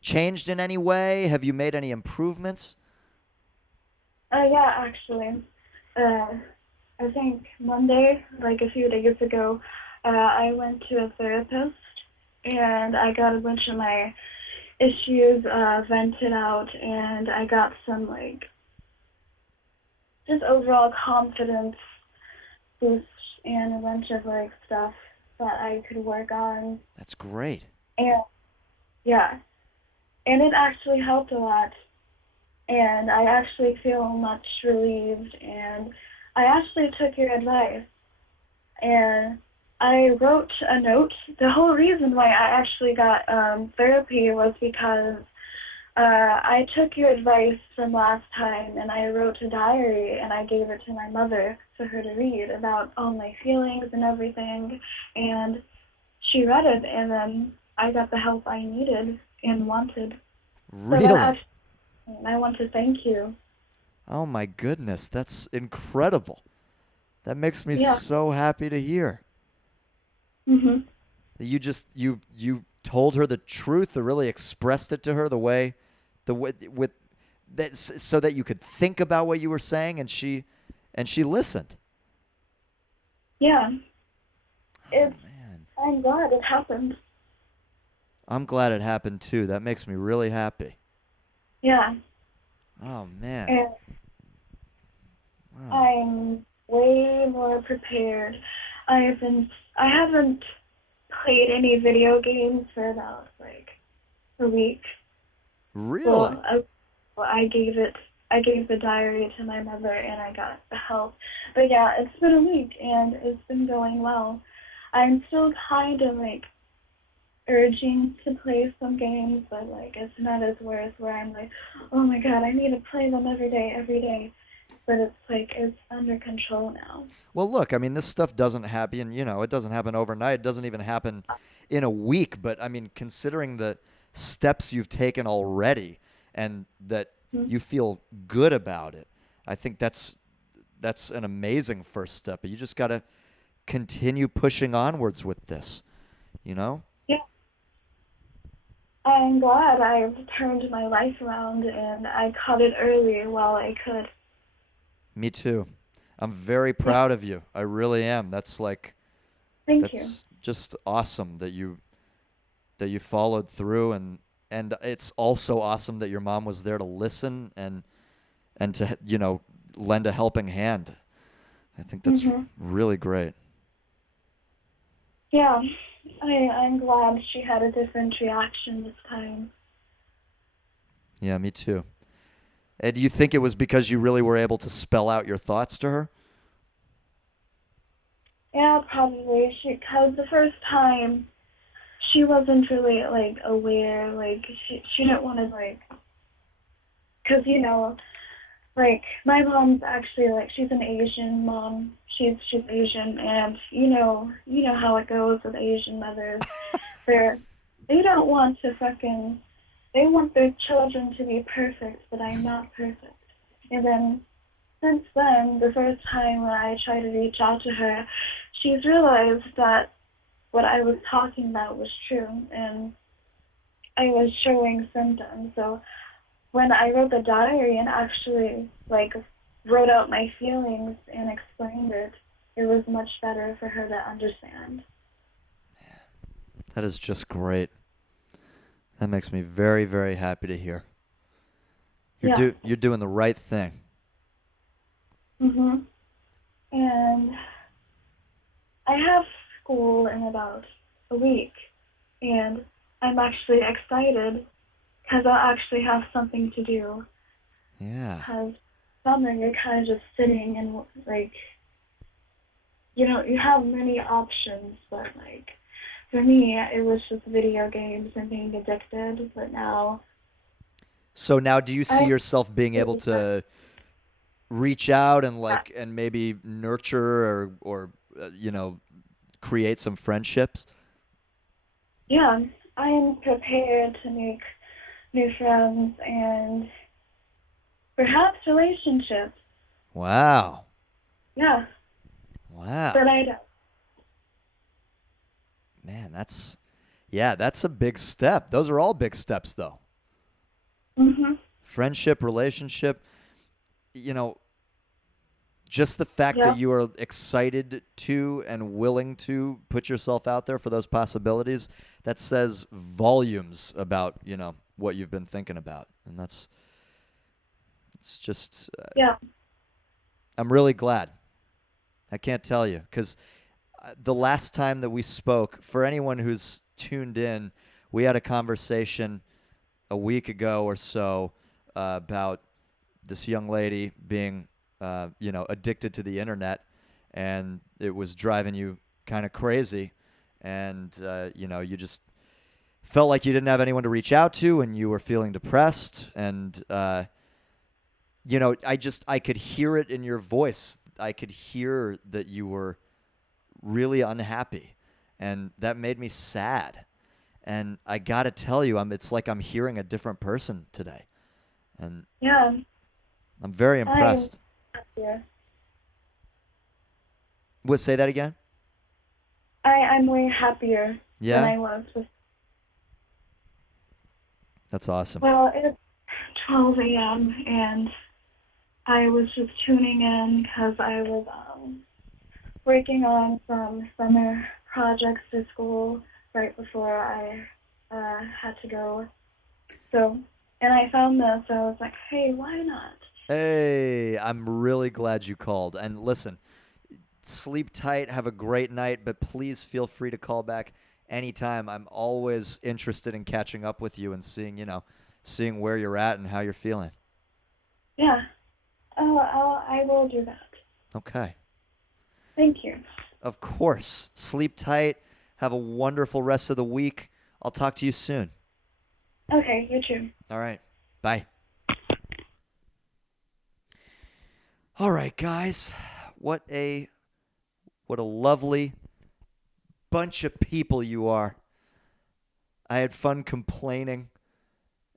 changed in any way? Have you made any improvements? yeah, actually, I think Monday, like a few days ago, I went to a therapist, and I got a bunch of my issues vented out, and I got some like just overall confidence boost and a bunch of like stuff that I could work on. That's great. And yeah, and it actually helped a lot. And I actually feel much relieved. And I actually took your advice. And I wrote a note. The whole reason why I actually got therapy was because I took your advice from last time, and I wrote a diary, and I gave it to my mother for her to read about all my feelings and everything. And she read it, and then I got the help I needed and wanted. Really? So I want to thank you. Oh my goodness, that's incredible. That makes me Yeah. so happy to hear. Mhm. You told her the truth, or really expressed it to her the way with that, so that you could think about what you were saying, and she listened. Yeah. Oh man. I'm glad it happened. I'm glad it happened too. That makes me really happy. Yeah. Oh man. And Wow. I'm way more prepared. I haven't played any video games for about like a week. Really? Well, I gave the diary to my mother, and I got the help. But yeah, it's been a week, and it's been going well. I'm still kind of like urging to play some games, but like it's not as worse where I'm like, oh my god, I need to play them every day. But it's like it's under control now. Well, look, I mean, this stuff doesn't happen, it doesn't happen overnight. It doesn't even happen in a week. But I mean, considering the steps you've taken already and that you feel good about it, I think that's an amazing first step. But you just got to continue pushing onwards with this, Yeah. I'm glad I've turned my life around, and I caught it early while I could. Me too. I'm very proud of you. I really am. That's Thank you. just awesome that you followed through, and it's also awesome that your mom was there to listen and to lend a helping hand. I think that's really great. Yeah. I'm glad she had a different reaction this time. Yeah, me too. And do you think it was because you really were able to spell out your thoughts to her? Yeah, probably. Because the first time, she wasn't really, like, aware. Like, she didn't want to, like... Because, like, my mom's actually, like, she's an Asian mom. She's Asian, and you know how it goes with Asian mothers. They don't want to fucking... They want their children to be perfect, but I'm not perfect. And then, since then, the first time when I tried to reach out to her, she's realized that what I was talking about was true, and I was showing symptoms. So when I wrote the diary and actually, like, wrote out my feelings and explained it, it was much better for her to understand. That is just great. That makes me very, very happy to hear. You're doing the right thing. And I have school in about a week, and I'm actually excited because I'll actually have something to do. Yeah. Because summer, you're kind of just sitting and like you have many options, but like for me, it was just video games and being addicted. But now, So now, do you see I yourself being able to reach out and maybe nurture or create some friendships? yeah, I am prepared to make new friends and perhaps relationships. Wow. Yeah, Wow. but I don't. Man, that's a big step. Those are all big steps, though. Mhm. Friendship, relationship, you know, just the fact Yeah. that you are excited to and willing to put yourself out there for those possibilities, that says volumes about, what you've been thinking about. And it's just, Yeah. I'm really glad. I can't tell you, because the last time that we spoke, for anyone who's tuned in, we had a conversation a week ago or so about this young lady being, addicted to the internet, and it was driving you kind of crazy, and you just felt like you didn't have anyone to reach out to, and you were feeling depressed, and I could hear it in your voice. I could hear that you were really unhappy, and that made me sad. And I gotta tell you, it's like I'm hearing a different person today, and Yeah. I'm very I'm impressed. happier. Say that again? I'm way happier than Yeah? I was with. That's awesome. Well, it's 12 a.m. and I was just tuning in because I was working on some summer projects for school right before I had to go. So, and I found this, so I was like, hey, why not? Hey, I'm really glad you called. And listen, sleep tight, have a great night, but please feel free to call back anytime. I'm always interested in catching up with you and seeing where you're at and how you're feeling. Yeah. Oh, I will do that. Okay. Thank you. Of course. Sleep tight. Have a wonderful rest of the week. I'll talk to you soon. Okay, you too. All right. Bye. All right, guys. What a lovely bunch of people you are. I had fun complaining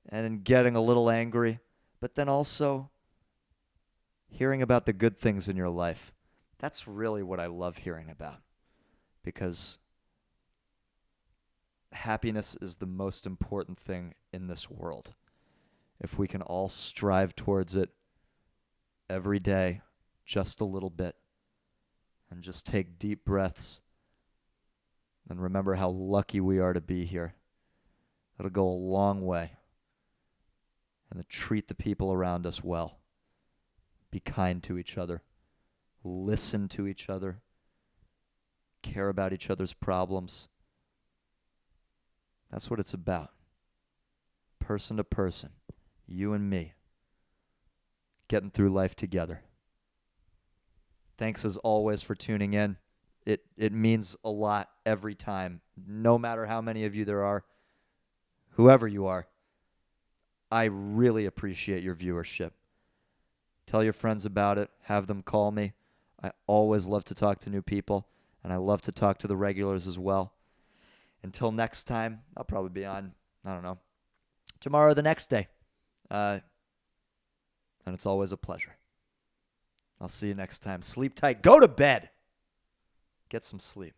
and getting a little angry, but then also hearing about the good things in your life. That's really what I love hearing about, because happiness is the most important thing in this world. If we can all strive towards it every day, just a little bit, and just take deep breaths and remember how lucky we are to be here, it'll go a long way. And to treat the people around us well. Be kind to each other. Listen to each other. Care about each other's problems. That's what it's about. Person to person. You and me. Getting through life together. Thanks as always for tuning in. It means a lot every time. No matter how many of you there are. Whoever you are. I really appreciate your viewership. Tell your friends about it. Have them call me. I always love to talk to new people, and I love to talk to the regulars as well. Until next time, I'll probably be on, I don't know, tomorrow or the next day. And it's always a pleasure. I'll see you next time. Sleep tight. Go to bed. Get some sleep.